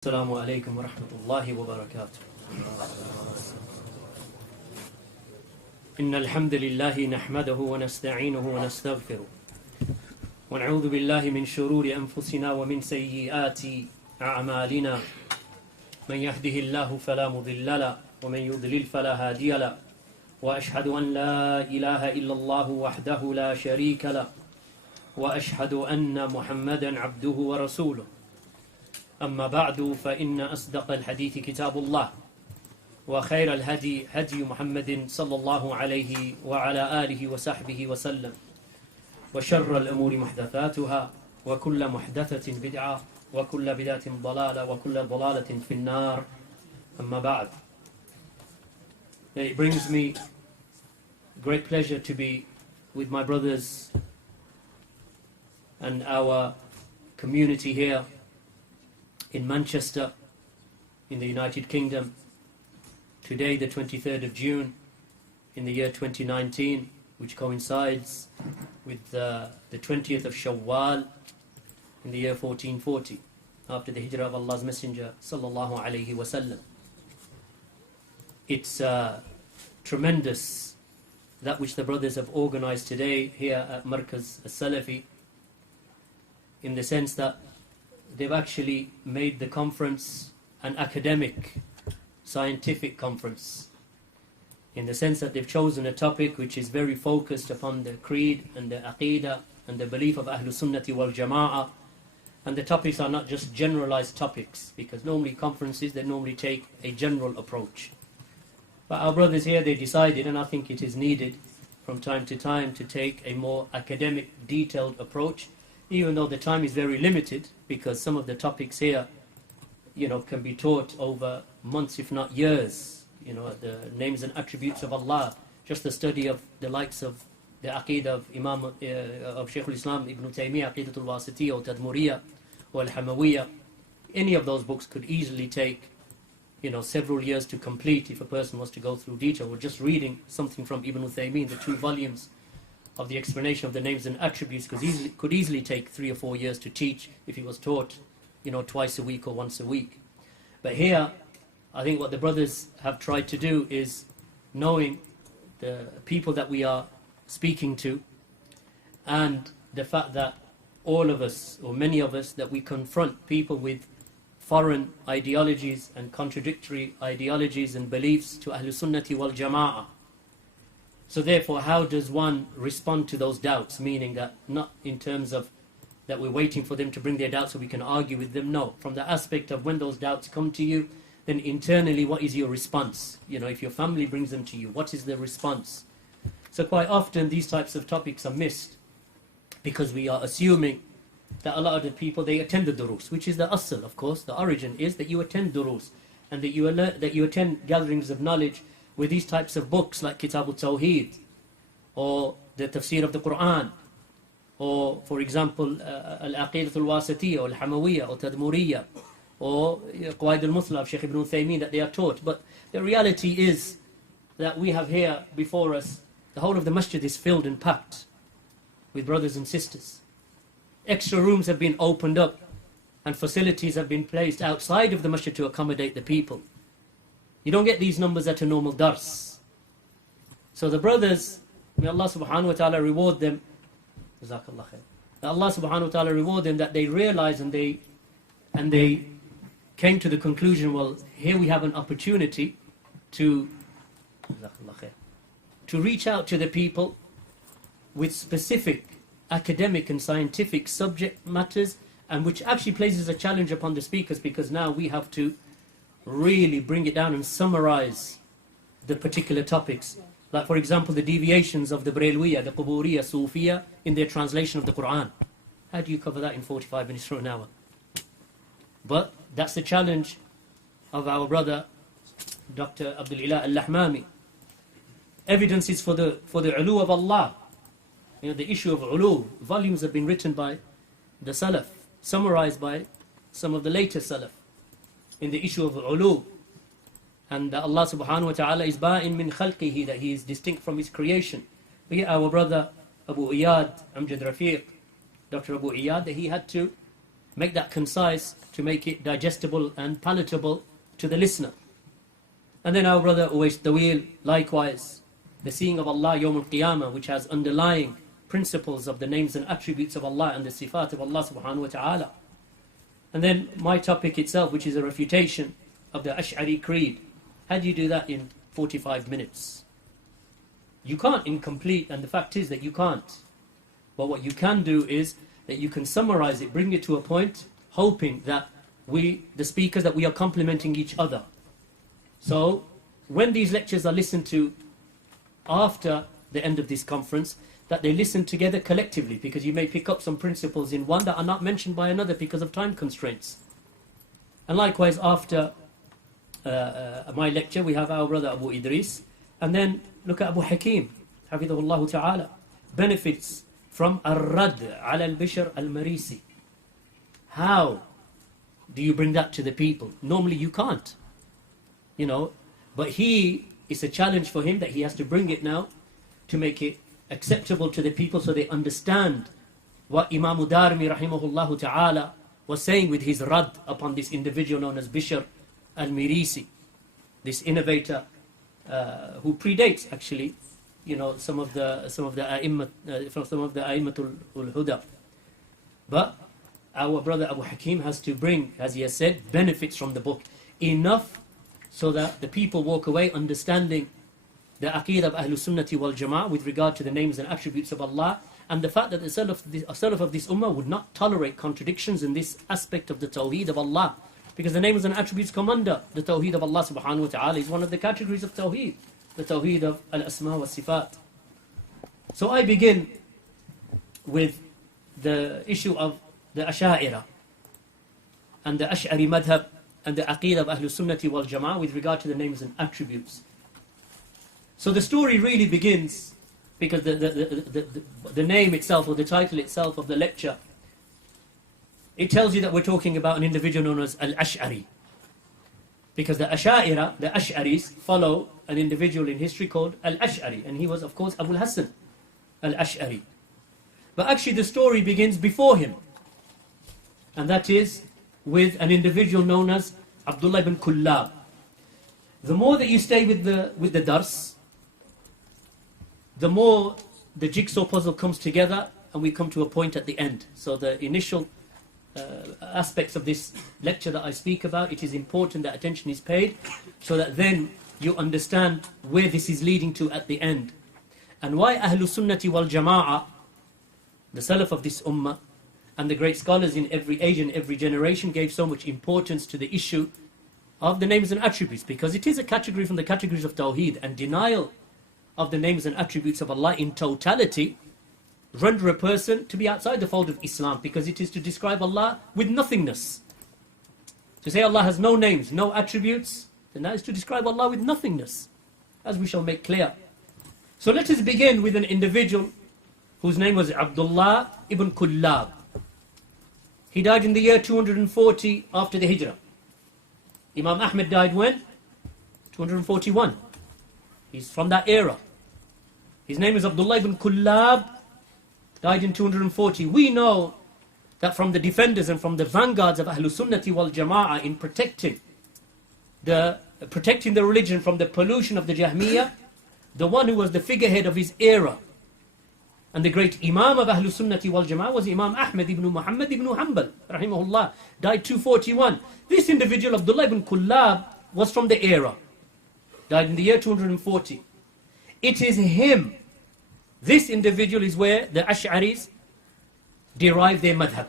السلام عليكم ورحمة الله وبركاته. إن الحمد لله نحمده ونستعينه ونستغفره ونعوذ بالله من شرور أنفسنا ومن سيئات أعمالنا. من يهده الله فلا مضل له ومن يضلل فلا هادي له وأشهد أن لا إله إلا الله وحده لا شريك له وأشهد أن محمدا عبده ورسوله. أما بعد فإن أصدق الحديث كتاب الله وخير الهدي هدي محمد صلى الله عليه وعلى آله وصحبه وسلم وشر الأمور محدثاتها وكل محدثة بدعة وكل بدعة ضلالة وكل ضلالة في النار. أما بعد. It brings me great pleasure to be with my brothers and our community here in Manchester, in the United Kingdom, today the 23rd of June in the year 2019, which coincides with the 20th of Shawwal in the year 1440, after the hijrah of Allah's Messenger sallallahu alaihi wasallam. It's tremendous that which the brothers have organized today here at Markaz As-Salafi, in the sense that they've actually made the conference an academic, scientific conference, in the sense that they've chosen a topic which is very focused upon the creed and the aqidah and the belief of Ahlul Sunnati wal Jama'ah. And the topics are not just generalized topics, because normally conferences, they normally take a general approach. But our brothers here, they decided, and I think it is needed from time to time, to take a more academic, detailed approach, even though the time is very limited, because some of the topics here, can be taught over months, if not years. The names and attributes of Allah, just the study of the likes of the Aqidah of Imam of Shaykh al-Islam Ibn Taymiyyah, Aqidatul-Wasitiyya or Tadmuriyya or Al-Hamawiyya. Any of those books could easily take, several years to complete if a person was to go through detail. Or just reading something from Ibn Taymiyyah, the 2 volumes of the explanation of the names and attributes, could easily take 3 or 4 years to teach if it was taught, twice a week or once a week. But here, I think what the brothers have tried to do is, knowing the people that we are speaking to, and the fact that all of us, or many of us, that we confront people with foreign ideologies and contradictory ideologies and beliefs to Ahlul Sunnati wal Jama'ah. So therefore, how does one respond to those doubts? Meaning that not in terms of that we're waiting for them to bring their doubts so we can argue with them. No, from the aspect of when those doubts come to you, then internally, what is your response? If your family brings them to you, what is the response? So quite often these types of topics are missed, because we are assuming that a lot of the people, they attend the durus, which is the asl, of course. The origin is that you attend durus, and that you attend gatherings of knowledge with these types of books like Kitab al-Tawheed, or the tafsir of the Quran, or for example Al-Aqidatul-Wasitiyya or Al-Hamawiyya or Tadmuriyya or Qawaid al-Muthla of Shaykh Ibn Taymiyyah, that they are taught. But the reality is that we have here before us, the whole of the masjid is filled and packed with brothers and sisters. Extra rooms have been opened up and facilities have been placed outside of the masjid to accommodate the people. You don't get these numbers at a normal dars. So the brothers, may Allah subhanahu wa ta'ala reward them. Jazakallah khair. May Allah subhanahu wa ta'ala reward them that they realized and they came to the conclusion, well, here we have an opportunity to reach out to the people with specific academic and scientific subject matters, and which actually places a challenge upon the speakers, because now we have to really bring it down and summarize the particular topics. Like, for example, the deviations of the Braylwiyya, the Quburiyya, Sufiyya in their translation of the Quran. How do you cover that in 45 minutes or an hour? But that's the challenge of our brother, Dr. Abdul-Wāhid al-Lahmami. Evidences for the ulu of Allah. The issue of ulu. Volumes have been written by the Salaf, summarized by some of the later Salaf, in the issue of ulu. And that Allah subhanahu wa ta'ala is ba'in min khalqihi, that He is distinct from His creation. But yet our brother Abu Iyad, Amjad Rafiq, Dr. Abu Iyad, that he had to make that concise to make it digestible and palatable to the listener. And then our brother Uwais Tawil, likewise, the seeing of Allah Yawm al-Qiyamah, which has underlying principles of the names and attributes of Allah and the sifat of Allah subhanahu wa ta'ala. And then my topic itself, which is a refutation of the Ash'ari creed. How do you do that in 45 minutes? You can't, incomplete, and the fact is that you can't. But what you can do is that you can summarize it, bring it to a point, hoping that we, the speakers, that we are complementing each other. So, when these lectures are listened to after the end of this conference, that they listen together collectively, because you may pick up some principles in one that are not mentioned by another because of time constraints. And likewise, after my lecture, we have our brother Abu Idris, and then look at Abu Hakim, حفظه ta'ala, benefits from Ar-Rad ala al-Bishr al-Marisi. How do you bring that to the people? Normally you can't, you know, but it's a challenge for him that he has to bring it now to make it acceptable to the people so they understand what Imam Darimi rahimahullah ta'ala was saying with his rad upon this individual known as Bishr al-Marisi, this innovator who predates actually, you know, some of the A'immatul Huda. But our brother Abu Hakim has to bring, as he has said, benefits from the book, enough so that the people walk away understanding the aqeedah of Ahlul Sunnati wal Jama'ah with regard to the names and attributes of Allah, and the fact that the Salaf of this ummah would not tolerate contradictions in this aspect of the Tawheed of Allah, because the names and attributes come under the Tawheed of Allah subhanahu wa ta'ala is one of the categories of Tawheed, the Tawheed of Al-Asma wa Sifat. So I begin with the issue of the Asha'ira and the Ash'ari madhab and the aqeedah of Ahlul Sunnati wal Jama'ah with regard to the names and attributes. So the story really begins because the name itself, or the title itself of the lecture, it tells you that we're talking about an individual known as Al-Ash'ari. Because the Asha'ira, the Ash'aris, follow an individual in history called Al-Ash'ari, and he was of course Abul Hassan Al-Ash'ari. But actually the story begins before him, and that is with an individual known as Abdullah ibn Kullab. The more that you stay with the dars, the more the jigsaw puzzle comes together and we come to a point at the end. So the initial aspects of this lecture that I speak about, it is important that attention is paid so that then you understand where this is leading to at the end. And why Ahlul Sunnati wal Jama'ah, the Salaf of this ummah, and the great scholars in every age and every generation gave so much importance to the issue of the names and attributes, because it is a category from the categories of Tawheed, and denial of the names and attributes of Allah in totality render a person to be outside the fold of Islam, because it is to describe Allah with nothingness. To say Allah has no names, no attributes, then that is to describe Allah with nothingness, as we shall make clear. So let us begin with an individual whose name was Abdullah ibn Kullab. He died in the year 240 after the Hijrah. Imam Ahmed died when? 241. He's from that era. His name is Abdullah ibn Kullab, died in 240. We know that from the defenders and from the vanguards of Ahlul Sunnati wal Jama'ah in protecting the religion from the pollution of the Jahmiyyah, the one who was the figurehead of his era and the great Imam of Ahlul Sunnati wal Jama'ah was Imam Ahmed ibn Muhammad ibn Hanbal, rahimahullah, died 241. This individual, Abdullah ibn Kullab, was from the era, died in the year 240. It is him, this individual is where the Ash'aris derive their madhab.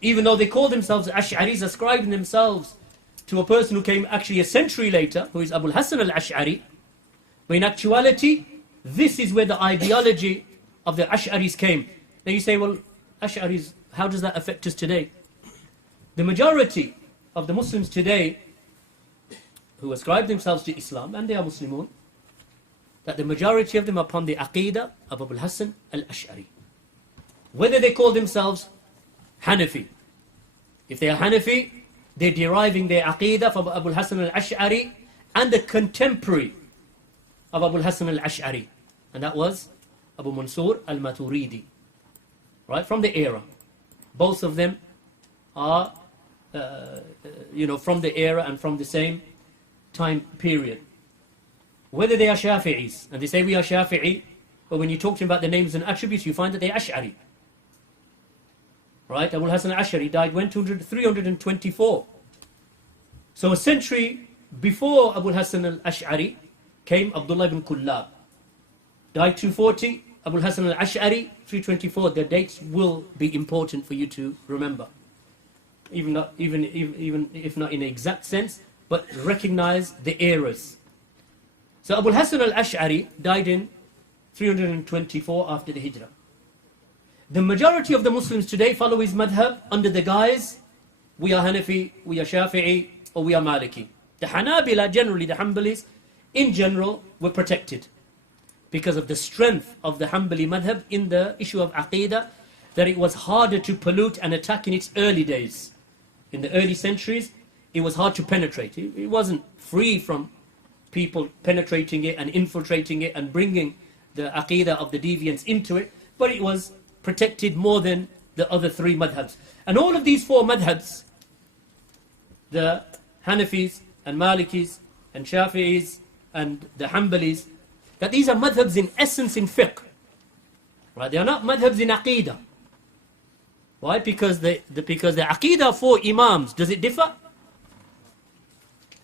Even though they call themselves Ash'aris, ascribing themselves to a person who came actually a century later, who is Abul Hassan al-Ash'ari, but in actuality, this is where the ideology of the Ash'aris came. Then you say, well, Ash'aris, how does that affect us today? The majority of the Muslims today who ascribe themselves to Islam, and they are Muslimun, that the majority of them are upon the aqeedah of Abul Hassan al-Ash'ari. Whether they call themselves Hanafi. If they are Hanafi, they're deriving their aqeedah from Abul Hassan al-Ash'ari and the contemporary of Abul Hassan al-Ash'ari, and that was Abu Mansur al-Maturidi, right, from the era. Both of them are from the era and from the same time period. Whether they are Shafi'is, and they say we are Shafi'i, but when you talk to them about the names and attributes, you find that they're Ash'ari. Right? Abul Hasan al-Ash'ari died when? 324. So a century before Abul Hasan al-Ash'ari came Abdullah ibn Kullab. Died 240, Abul Hasan al-Ash'ari 324. The dates will be important for you to remember. Even if not in an exact sense, but recognize the eras. So Abul Hasan al-Ash'ari died in 324 after the Hijrah. The majority of the Muslims today follow his madhab under the guise, we are Hanafi, we are Shafi'i, or we are Maliki. The Hanabila, generally the Hanbalis, in general, were protected because of the strength of the Hanbali madhab in the issue of Aqidah, that it was harder to pollute and attack in its early days. In the early centuries, it was hard to penetrate. It wasn't free from people penetrating it and infiltrating it and bringing the Aqidah of the deviants into it, but it was protected more than the other three madhabs. And all of these four madhabs, the Hanafis and Malikis and Shafi'is and the Hanbalis, that these are madhabs in essence in fiqh. Right? They are not madhabs in Aqidah. Why? Because the Aqidah for Imams, does it differ?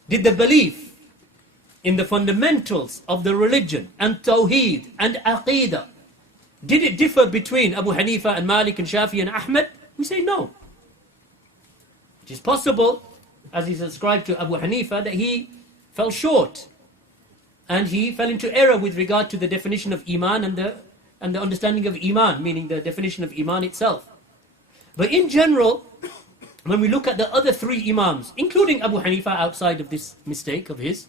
Did the belief in the fundamentals of the religion and Tawheed and Aqidah, did it differ between Abu Hanifa and Malik and Shafi and Ahmed? We say no. It is possible, as is ascribed to Abu Hanifa, that he fell short and he fell into error with regard to the definition of Iman and the understanding of Iman, meaning the definition of Iman itself. But in general, when we look at the other three Imams, including Abu Hanifa outside of this mistake of his,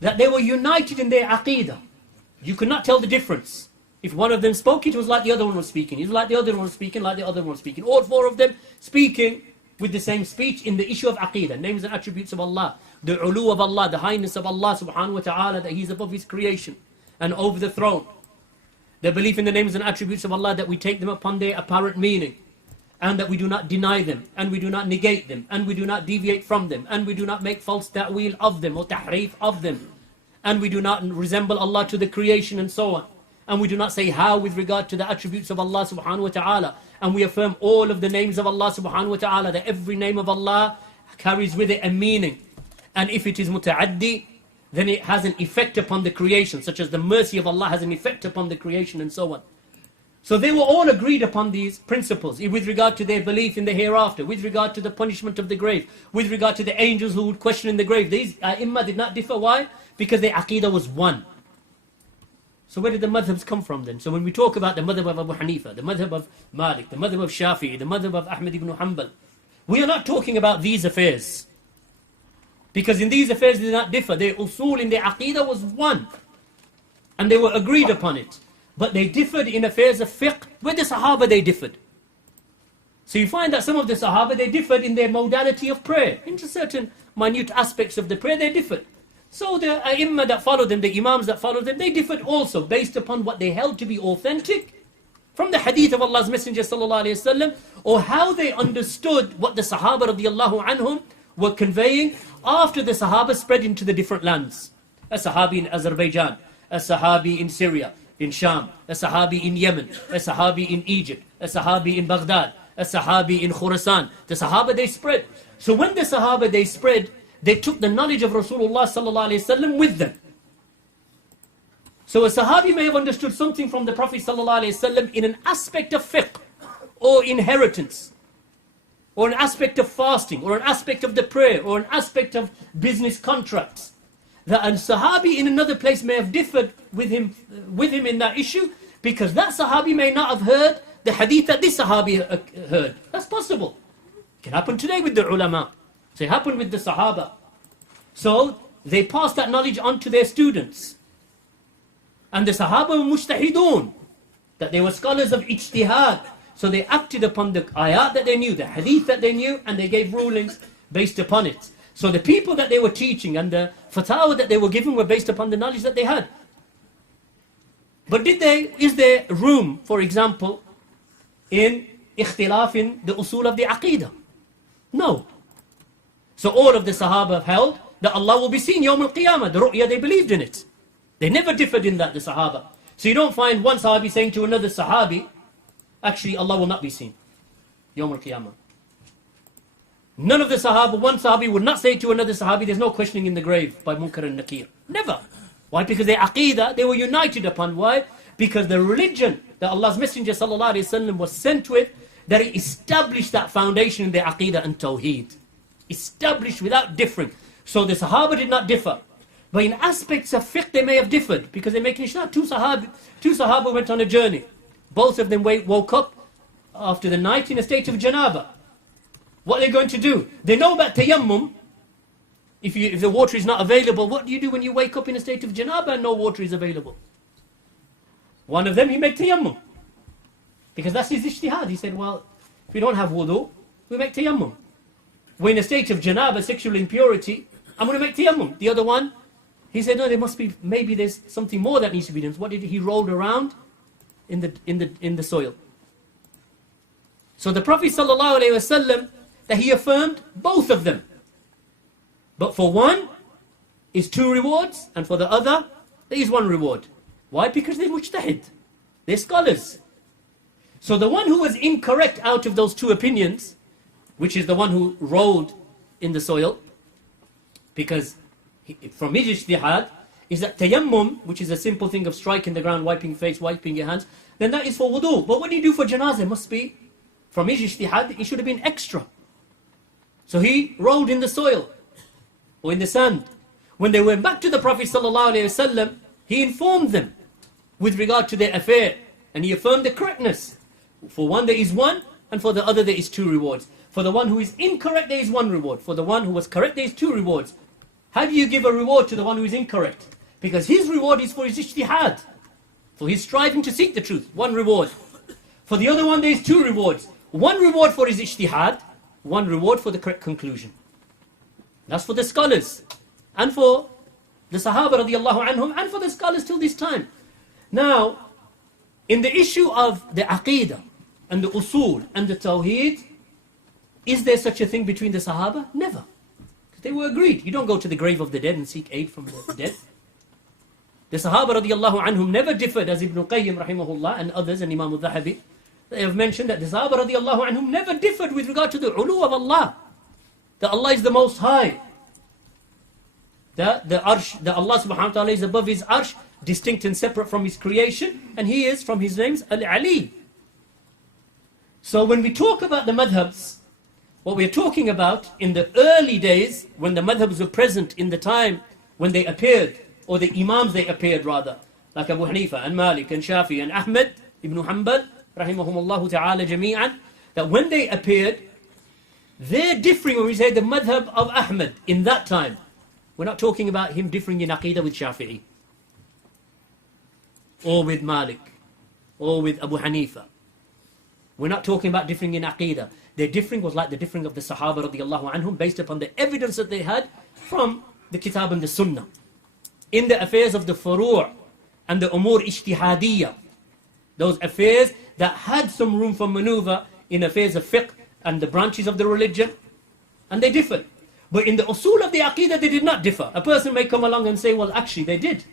that they were united in their Aqidah. You could not tell the difference. If one of them spoke, it was like the other one was speaking. It was like the other one was speaking, like the other one was speaking. All four of them speaking with the same speech in the issue of Aqidah, names and attributes of Allah, the ulu of Allah, the highness of Allah subhanahu wa ta'ala, that He's above His creation and over the throne. The belief in the names and attributes of Allah, that we take them upon their apparent meaning, and that we do not deny them, and we do not negate them, and we do not deviate from them, and we do not make false ta'wil of them or tahrif of them, and we do not resemble Allah to the creation and so on. And we do not say how with regard to the attributes of Allah subhanahu wa ta'ala. And we affirm all of the names of Allah subhanahu wa ta'ala, that every name of Allah carries with it a meaning. And if it is muta'addi, then it has an effect upon the creation, such as the mercy of Allah has an effect upon the creation and so on. So they were all agreed upon these principles with regard to their belief in the hereafter, with regard to the punishment of the grave, with regard to the angels who would question in the grave. These Imma did not differ. Why? Because their Aqidah was one. So where did the madhabs come from then? So when we talk about the madhab of Abu Hanifa, the madhab of Malik, the madhab of Shafi'i, the madhab of Ahmad ibn Hanbal, we are not talking about these affairs. Because in these affairs they did not differ. Their usul in their Aqidah was one. And they were agreed upon it. But they differed in affairs of fiqh. With the Sahaba they differed. So you find that some of the Sahaba, they differed in their modality of prayer. Into certain minute aspects of the prayer they differed. So the A'immah that followed them, the Imams that followed them, they differed also based upon what they held to be authentic from the hadith of Allah's Messenger sallallahu alayhi wasallam, or how they understood what the Sahaba radiallahu anhum were conveying after the Sahaba spread into the different lands. A Sahabi in Azerbaijan, a Sahabi in Syria, in Sham, a Sahabi in Yemen, a Sahabi in Egypt, a Sahabi in Baghdad, a Sahabi in Khurasan. The Sahaba, they spread. So when the Sahaba, they spread, they took the knowledge of Rasulullah sallallahu alaihi wasallam with them. So a Sahabi may have understood something from the Prophet sallallahu alaihi wasallam in an aspect of fiqh, or inheritance, or an aspect of fasting, or an aspect of the prayer, or an aspect of business contracts. That a Sahabi in another place may have differed with him in that issue, because that Sahabi may not have heard the hadith that this Sahabi heard. That's possible. It can happen today with the ulama. So it happened with the Sahaba. So they passed that knowledge on to their students. And the Sahaba were mujtahidun, that they were scholars of ijtihad. So they acted upon the ayat that they knew, the hadith that they knew, and they gave rulings based upon it. So the people that they were teaching and the fatwa that they were giving were based upon the knowledge that they had. But is there room, for example, in ikhtilaf in the usul of the aqidah? No. So all of the Sahaba have held that Allah will be seen Yawm al-Qiyamah. The ru'ya, they believed in it. They never differed in that, the Sahaba. So you don't find one Sahabi saying to another Sahabi, actually Allah will not be seen Yawm al-Qiyamah. None of the Sahaba, one Sahabi would not say to another Sahabi, there's no questioning in the grave by Munkar and Nakir. Never. Why? Because their Aqeedah, they were united upon. Why? Because the religion that Allah's Messenger ﷺ was sent with, that it established that foundation in their Aqeedah and Tawheed. Established without differing. So the Sahaba did not differ. But in aspects of fiqh, they may have differed. Because they're making sure two Sahaba went on a journey. Both of them woke up after the night in a state of janaba. What are they going to do? They know about tayammum. If the water is not available, what do you do when you wake up in a state of janaba and no water is available? One of them, he made tayammum. Because that's his ijtihad. He said, well, if we don't have wudu, we make tayammum. We're in a state of janaba, sexual impurity, I'm going to make tayammum. The other one, he said, no, there must be, maybe there's something more that needs to be done. What did he rolled around in the soil? So the Prophet ﷺ, that he affirmed both of them. But for one is 2 rewards, and for the other there is 1 reward. Why? Because they're mujtahid. They're scholars. So the one who was incorrect out of those 2 opinions, which is the one who rolled in the soil, because from his ijtihad, is that tayammum, which is a simple thing of striking the ground, wiping face, wiping your hands, then that is for wudu. But what do you do for janazah? It must be, from his ijtihad, it should have been extra. So he rolled in the soil, or in the sand. When they went back to the Prophet ﷺ, he informed them with regard to their affair, and he affirmed the correctness. For one there is 1, and for the other there is 2 rewards. For the one who is incorrect there is 1 reward. For the one who was correct there is 2 rewards. How do you give a reward to the one who is incorrect? Because his reward is for his ijtihad, for his striving to seek the truth. 1 reward. For the other one there is 2 rewards. 1 reward for his ijtihad, 1 reward for the correct conclusion. That's for the scholars, and for the Sahaba radiallahu anhum, and for the scholars till this time. Now, in the issue of the Aqeedah, and the Usul, and the Tawheed, is there such a thing between the Sahaba? Never. Because they were agreed. You don't go to the grave of the dead and seek aid from the dead. The Sahaba radiallahu anhum never differed, as Ibn Qayyim rahimahullah and others, and Imam al-Dhahabi, they have mentioned that the Sahaba radiallahu anhum never differed with regard to the ulu of Allah. That Allah is the Most High. That the arsh, that Allah subhanahu wa ta'ala is above His arsh, distinct and separate from His creation, and He is, from His names, Al-Ali. So when we talk about the madhabs, what we're talking about in the early days, when the madhabs were present in the time when they appeared, or the imams they appeared rather, like Abu Hanifa and Malik and Shafi and Ahmed ibn Hanbal, rahimahumullahu ta'ala jami'an, that when they appeared, they're differing. When we say the madhab of Ahmed in that time, we're not talking about him differing in Aqeedah with Shafi'i, or with Malik, or with Abu Hanifa. We're not talking about differing in Aqeedah. Their differing was like the differing of the Sahaba radiallahu anhum, based upon the evidence that they had from the Kitab and the Sunnah. In the affairs of the Furu' and the Umur Ijtihadiyya, those affairs that had some room for maneuver in affairs of fiqh and the branches of the religion, and they differed. But in the usul of the Aqeedah, they did not differ. A person may come along and say, well, actually they did.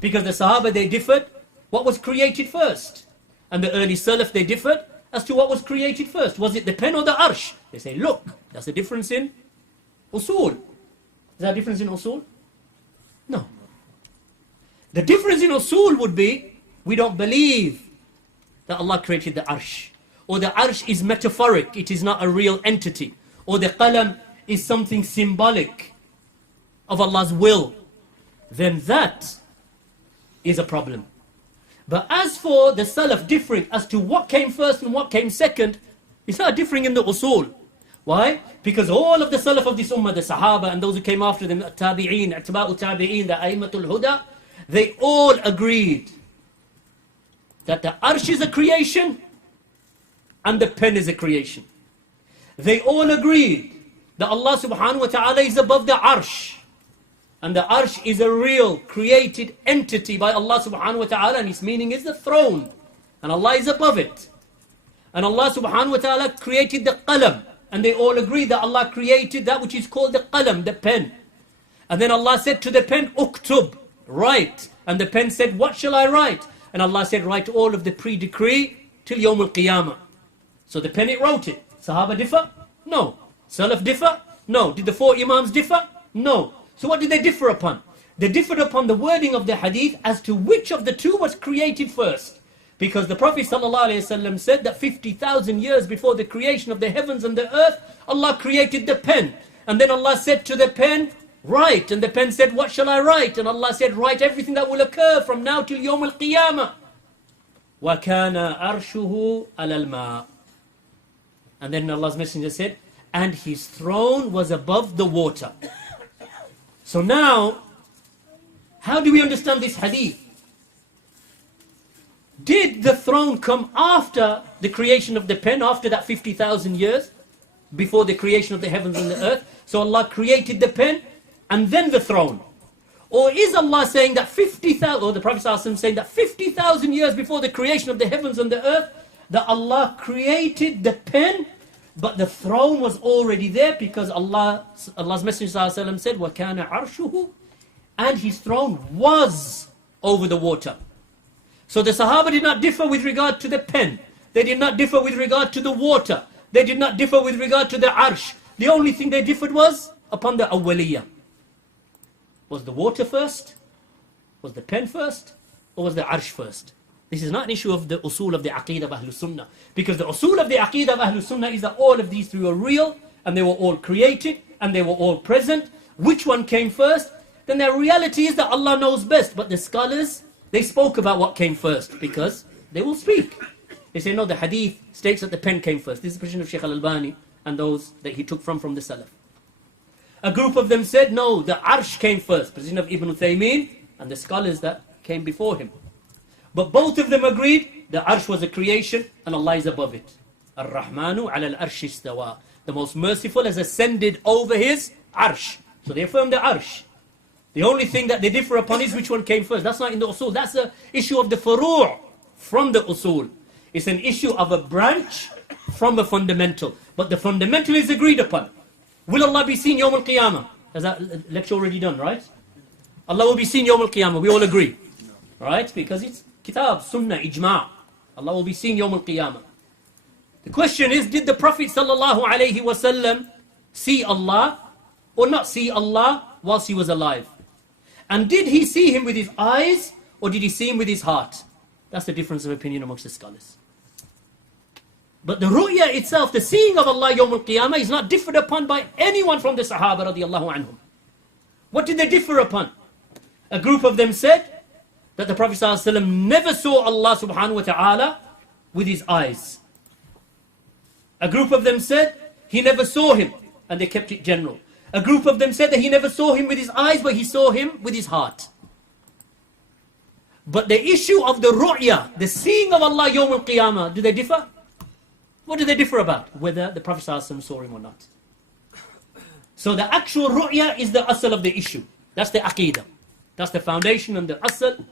Because the Sahaba, they differed what was created first. And the early Salaf, they differed as to what was created first. Was it the pen or the arsh? They say, look, that's the difference in usul. Is there a difference in usul? No. The difference in usul would be, we don't believe that Allah created the arsh. Or the arsh is metaphoric, it is not a real entity. Or the qalam is something symbolic of Allah's will. Then that is a problem. But as for the Salaf differing as to what came first and what came second, it's not differing in the usul. Why? Because all of the Salaf of this ummah, the Sahaba and those who came after them, Tabi'een, Atba'u Tabi'een, the A'immatul Huda, they all agreed that the arsh is a creation and the pen is a creation. They all agreed that Allah subhanahu wa ta'ala is above the arsh. And the arsh is a real created entity by Allah subhanahu wa ta'ala, and its meaning is the throne. And Allah is above it. And Allah subhanahu wa ta'ala created the qalam and they all agree that Allah created that which is called the qalam, the pen. And then Allah said to the pen, uktub, write. And the pen said, what shall I write? And Allah said, write all of the pre-decree till Yawm al-Qiyamah. So the pen, it wrote it. Sahaba differ? No. Salaf differ? No. Did the four Imams differ? No. So what did they differ upon? They differed upon the wording of the hadith as to which of the two was created first. Because the Prophet ﷺ said that 50,000 years before the creation of the heavens and the earth, Allah created the pen. And then Allah said to the pen, write. And the pen said, what shall I write? And Allah said, write everything that will occur from now till Yawm al-Qiyamah. وَكَانَ عَرْشُهُ عَلَى الْمَاءِ. And then Allah's Messenger said, and his throne was above the water. So now, how do we understand this hadith? Did the throne come after the creation of the pen, after that 50,000 years, before the creation of the heavens and the earth? So Allah created the pen, and then the throne. Or is Allah saying that 50,000, or the Prophet ﷺ saying that 50,000 years before the creation of the heavens and the earth, that Allah created the pen, but the throne was already there because Allah's Messenger ﷺ said, وَكَانَ عَرْشُهُ, and his throne was over the water. So the Sahaba did not differ with regard to the pen. They did not differ with regard to the water. They did not differ with regard to the arsh. The only thing they differed was upon the awwaliyah. Was the water first? Was the pen first? Or was the arsh first? This is not an issue of the usul of the aqeedah of Ahlul Sunnah. Because the usul of the aqeedah of Ahlul Sunnah is that all of these three were real, and they were all created, and they were all present. Which one came first? Then the reality is that Allah knows best. But the scholars, they spoke about what came first, because they will speak. They say, no, the hadith states that the pen came first. This is the position of Shaykh al-Albani and those that he took from the Salaf. A group of them said, no, the arsh came first. Position of Ibn Uthaymeen and the scholars that came before him. But both of them agreed the arsh was a creation and Allah is above it. Ar-Rahmanu ala al-arsh istawa. The most merciful has ascended over his arsh. So they affirm the arsh. The only thing that they differ upon is which one came first. That's not in the usul. That's the issue of the furu' from the usul. It's an issue of a branch from a fundamental. But the fundamental is agreed upon. Will Allah be seen Yawm al-Qiyamah? Has that lecture already done, right? Allah will be seen Yawm al-Qiyamah. We all agree. Right? Because it's kitab, sunnah, ijma'. Allah will be seen Yawm al-Qiyamah. The question is, did the Prophet ﷺ see Allah or not see Allah whilst he was alive? And did he see him with his eyes or did he see him with his heart? That's the difference of opinion amongst the scholars. But the ru'ya itself, the seeing of Allah Yawm al-Qiyamah, is not differed upon by anyone from the Sahaba radiallahu anhum. What did they differ upon? A group of them said that the Prophet ﷺ never saw Allah subhanahu wa ta'ala with his eyes. A group of them said he never saw him, and they kept it general. A group of them said that he never saw him with his eyes, but he saw him with his heart. But the issue of the ru'ya, the seeing of Allah Yawm al-Qiyamah, do they differ? What do they differ about? Whether the Prophet ﷺ saw him or not. So the actual ru'ya is the asl of the issue. That's the aqeedah. That's the foundation and the asl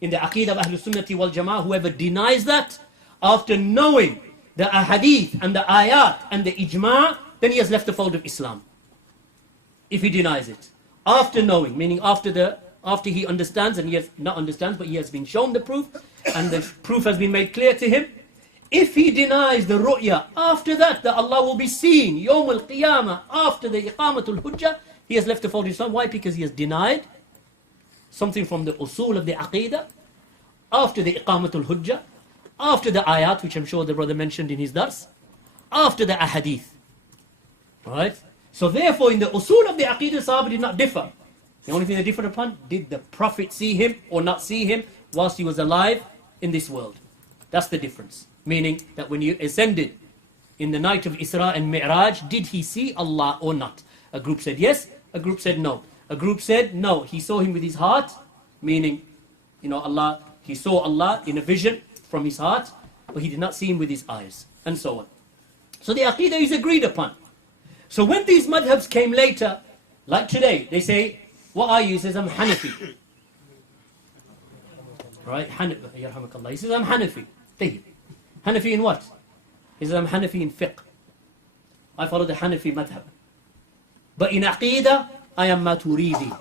in the aqeedah of Ahlul Sunnati wal Jama'ah. Whoever denies that, after knowing the ahadith and the ayat and the ijma', then he has left the fold of Islam. If he denies it. After knowing, meaning after he understands, and he has not understands, but he has been shown the proof, and the proof has been made clear to him. If he denies the ru'ya, after that Allah will be seen, Yawm al-Qiyamah, after the iqamatul hujjah, he has left the fold of Islam. Why? Because he has denied something from the usul of the aqeedah, after the iqamatul hujjah, after the ayat, which I'm sure the brother mentioned in his dars, after the ahadith. Right? So therefore, in the usul of the aqeedah, Sahaba did not differ. The only thing they differed upon, did the Prophet see him or not see him whilst he was alive in this world? That's the difference. Meaning that when he ascended in the night of Isra and Mi'raj, did he see Allah or not? A group said yes, a group said no. A group said no, he saw him with his heart, meaning, Allah, he saw Allah in a vision from his heart, but he did not see him with his eyes, and so on. So the aqeedah is agreed upon. So when these madhabs came later, like today, they say, what are you? He says, I'm Hanafi. Right? He says, I'm Hanafi. Hanafi in what? He says, I'm Hanafi in fiqh. I follow the Hanafi madhab. But in Aqidah, I am Maturidi.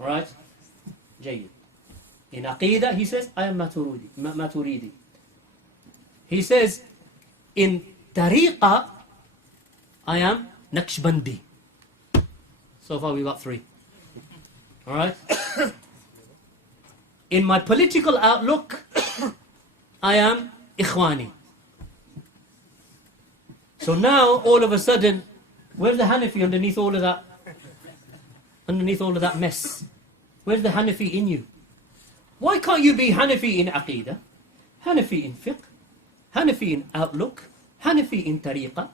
Alright? Jayyid. In Aqidah, he says, I am Maturidi. He says, in Tariqah, I am Naqshbandi. So far we got 3. Alright? In my political outlook, I am Ikhwani. So now, all of a sudden, where's the Hanafi underneath all of that? Underneath all of that mess? Where's the Hanafi in you? Why can't you be Hanafi in Aqidah, Hanafi in Fiqh, Hanafi in Outlook, Hanafi in Tariqah,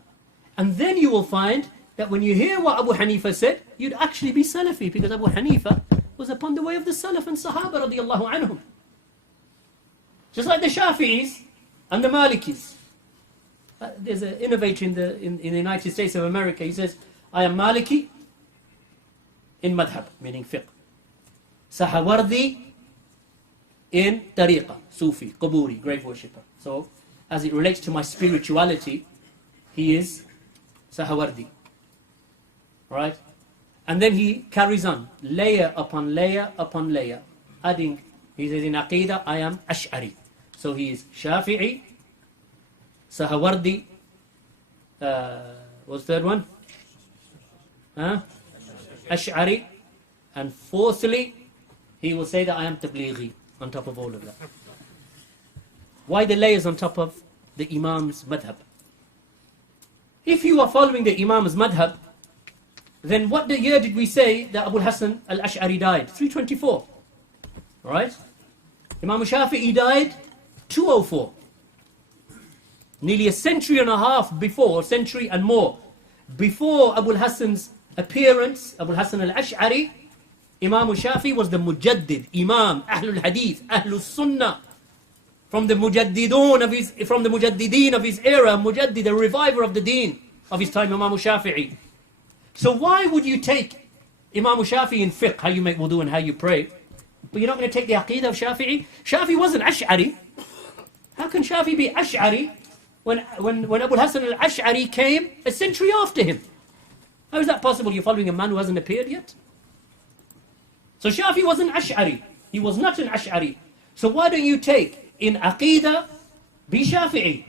and then you will find that when you hear what Abu Hanifa said, you'd actually be Salafi, because Abu Hanifa was upon the way of the Salaf and Sahaba radiallahu anhum. Just like the Shafi'is and the Malikis. There's an innovator in the United States of America. He says, I am Maliki in madhab, meaning fiqh. Sahawardi in tariqah, Sufi, Quburi, grave worshipper. So, as it relates to my spirituality, he is Sahawardi. Right? And then he carries on, layer upon layer upon layer, adding, he says in Aqidah, I am Ash'ari. So he is Shafi'i, Sahawardi, what's the third one? Ash'ari. And fourthly, he will say that I am Tablighi, on top of all of that. Why the layers on top of the Imam's madhab? If you are following the Imam's madhab, then what the year did we say that Abu Hassan al-Ash'ari died? 324. Right? Imam Shafi'i died 204. Nearly a century and a half before, a century and more, before Abu Hassan's appearance, Abu Hassan al-Ash'ari, Imam Shafi'i was the Mujaddid, Imam, Ahlul Hadith, Ahlul Sunnah, from the Mujaddideen of his era, Mujaddid, a reviver of the deen of his time, Imam Shafi'i. So why would you take Imam Shafi'i in fiqh, how you make wudu and how you pray, but you're not going to take the Aqidah of Shafi'i? Shafi'i wasn't Ash'ari. How can Shafi'i be Ash'ari when Abu Hassan al-Ash'ari came a century after him? How is that possible? You're following a man who hasn't appeared yet? So Shafi'i wasn't Ash'ari. He was not an Ash'ari. So why don't you take in Aqidah, be Shafi'i.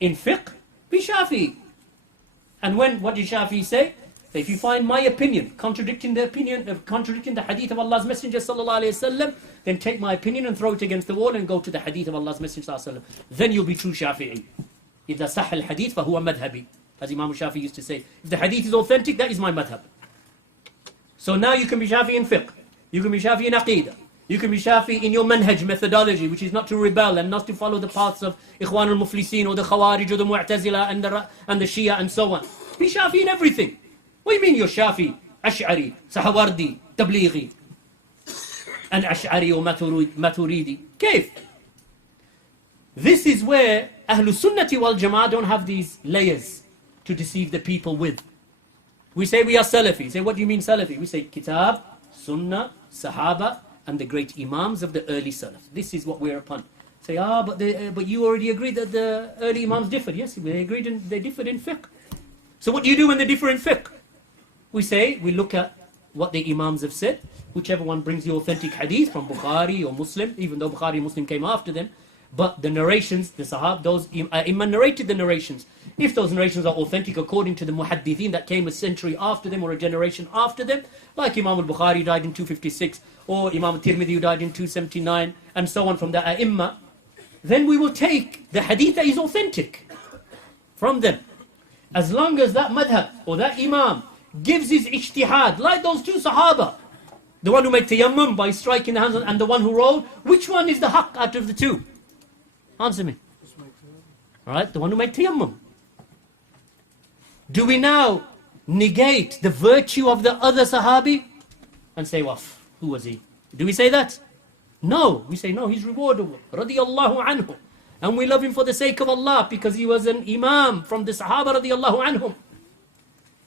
In fiqh, be Shafi'i. And what did Shafi'i say? If you find my opinion contradicting the hadith of Allah's Messenger sallallahu alayhi wasallam, then take my opinion and throw it against the wall and go to the hadith of Allah's Messenger sallallahu alayhi wasallam. Then you'll be true Shafi'i. إذا صح الحديث فهو مذهبي. As Imam Shafi'i used to say, if the hadith is authentic, that is my madhab. So now you can be Shafi'i in fiqh, you can be Shafi'i in Aqidah, you can be Shafi'i in your manhaj methodology, which is not to rebel and not to follow the paths of Ikhwan al-Muflisin or the Khawarij or the Mu'tazila and the Shia and so on. Be Shafi'i in everything. What do you mean you're Shafi'i, Ash'ari, Sahawardi, Tablighi, and Ash'ari or Maturidi? Kaif? This is where Ahlul Sunnati wal Jama'ah don't have these layers to deceive the people with. We say we are Salafi. Say, what do you mean Salafi? We say Kitab, Sunnah, Sahaba, and the great Imams of the early Salaf. This is what we're upon. Say, but you already agreed that the early Imams differed. Yes, they agreed they differed in fiqh. So what do you do when they differ in fiqh? We say, we look at what the Imams have said, whichever one brings the authentic hadith from Bukhari or Muslim, even though Bukhari and Muslim came after them. But the narrations, the Sahab, those Imam narrated the narrations. If those narrations are authentic according to the Muhaddithin that came a century after them or a generation after them, like Imam al-Bukhari died in 256, or Imam al-Tirmidhi who died in 279, and so on from the A'imma, then we will take the hadith that is authentic from them. As long as that madhab or that Imam gives his ijtihad, like those two Sahaba, the one who made tayammum by striking the hands and the one who rolled, which one is the haqq out of the two? Answer me. Alright, the one who made tayammum. Do we now negate the virtue of the other Sahabi and say, well, who was he? Do we say that? No, we say no, he's rewardable. Radiyallahu anhu. And we love him for the sake of Allah because he was an Imam from the Sahaba radiyallahu anhum.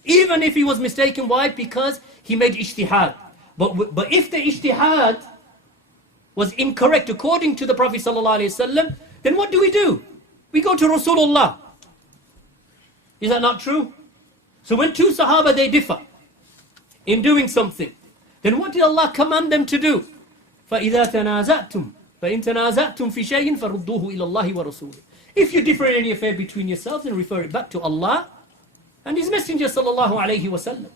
Even if he was mistaken, why? Because he made ijtihad. But if the ijtihad was incorrect according to the Prophet sallallahu alaihi wasallam, then what do? We go to Rasulullah Is that not true? So when two Sahaba, they differ in doing something, then what did Allah command them to do? فَإِذَا تَنَازَعْتُمْ فَإِن تَنَازَعْتُمْ فِي شَيْءٍ فَرُدُّوهُ إِلَى اللَّهِ وَرَسُولِهِ. If you differ in any affair between yourselves, then refer it back to Allah and His Messenger sallallahu alayhi wa sallam.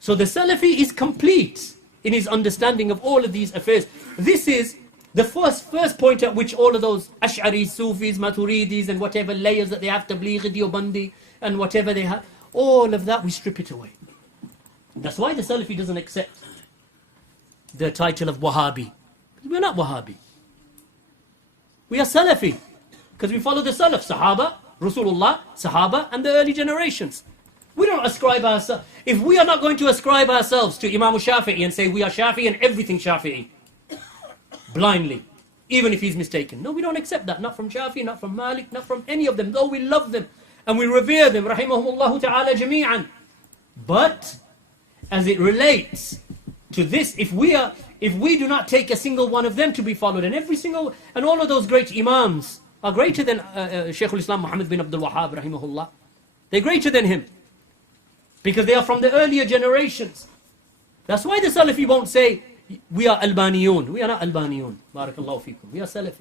So the Salafi is complete in his understanding of all of these affairs. This is the first point at which all of those Ash'aris, Sufis, Maturidis and whatever layers that they have, Tablighi, Diyobandi and whatever they have, all of that we strip it away. That's why the Salafi doesn't accept the title of Wahhabi. We're not Wahhabi. We are Salafi because we follow the Salaf, Sahaba, Rasulullah, Sahaba and the early generations. We don't ascribe ourselves. If we are not going to ascribe ourselves to Imam Shafi'i and say we are Shafi'i and everything Shafi'i, blindly, even if he's mistaken. No, we don't accept that. Not from Shafi'i, not from Malik, not from any of them. Though we love them and we revere them, rahimahumullah ta'ala jami'an. But as it relates to this, if we do not take a single one of them to be followed, and all of those great Imams are greater than Shaykh al-Islam Muhammad bin Abdul-Wāhid rahimahullah. They're greater than him. Because they are from the earlier generations. That's why the Salafi won't say, we are Albaniyun. We are not Albaniyun. Barakallahu feekum. We are Salafi.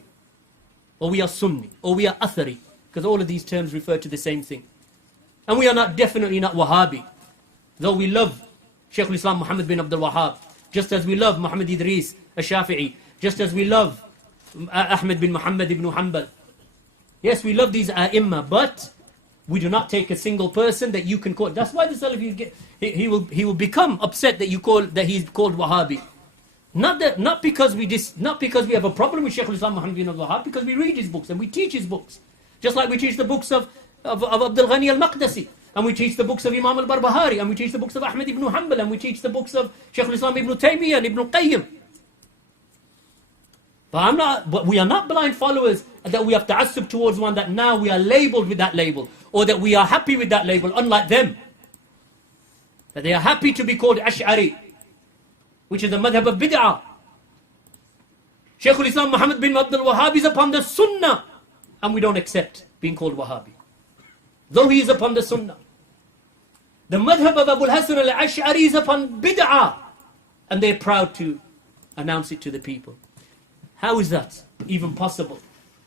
Or we are Sunni. Or we are Athari. Because all of these terms refer to the same thing. And we are definitely not Wahhabi. Though we love Shaykh al-Islam Muhammad bin Abdul-Wāhid. Just as we love Muhammad Idris al-Shafi'i. Just as we love Ahmed bin Muhammad ibn Hanbal. Yes, we love these A'imma, but we do not take a single person that you can call. That's why the Salafi he will become upset that he's called Wahhabi. Not because we have a problem with Shaykh al-Islam Muhammad bin Abdul-Wāhid, because we read his books and we teach his books. Just like we teach the books of Abdul-Ghani al-Maqdisi, and we teach the books of Imam al-Barbahari, and we teach the books of Ahmed ibn Hanbal, and we teach the books of Shaykh al-Islam ibn Taymiyyah and ibn Qayyim. But we are not blind followers that we have ta'assub towards one that now we are labelled with that label, or that we are happy with that label, unlike them. That they are happy to be called Ash'ari, which is the madhab of bid'ah. Shaykh al-Islam Muhammad bin Abdul-Wāhid is upon the Sunnah, and we don't accept being called Wahhabi, though he is upon the Sunnah. The madhab of Abu al-Hasan al-Ash'ari is upon bid'ah, and they're proud to announce it to the people. How is that even possible?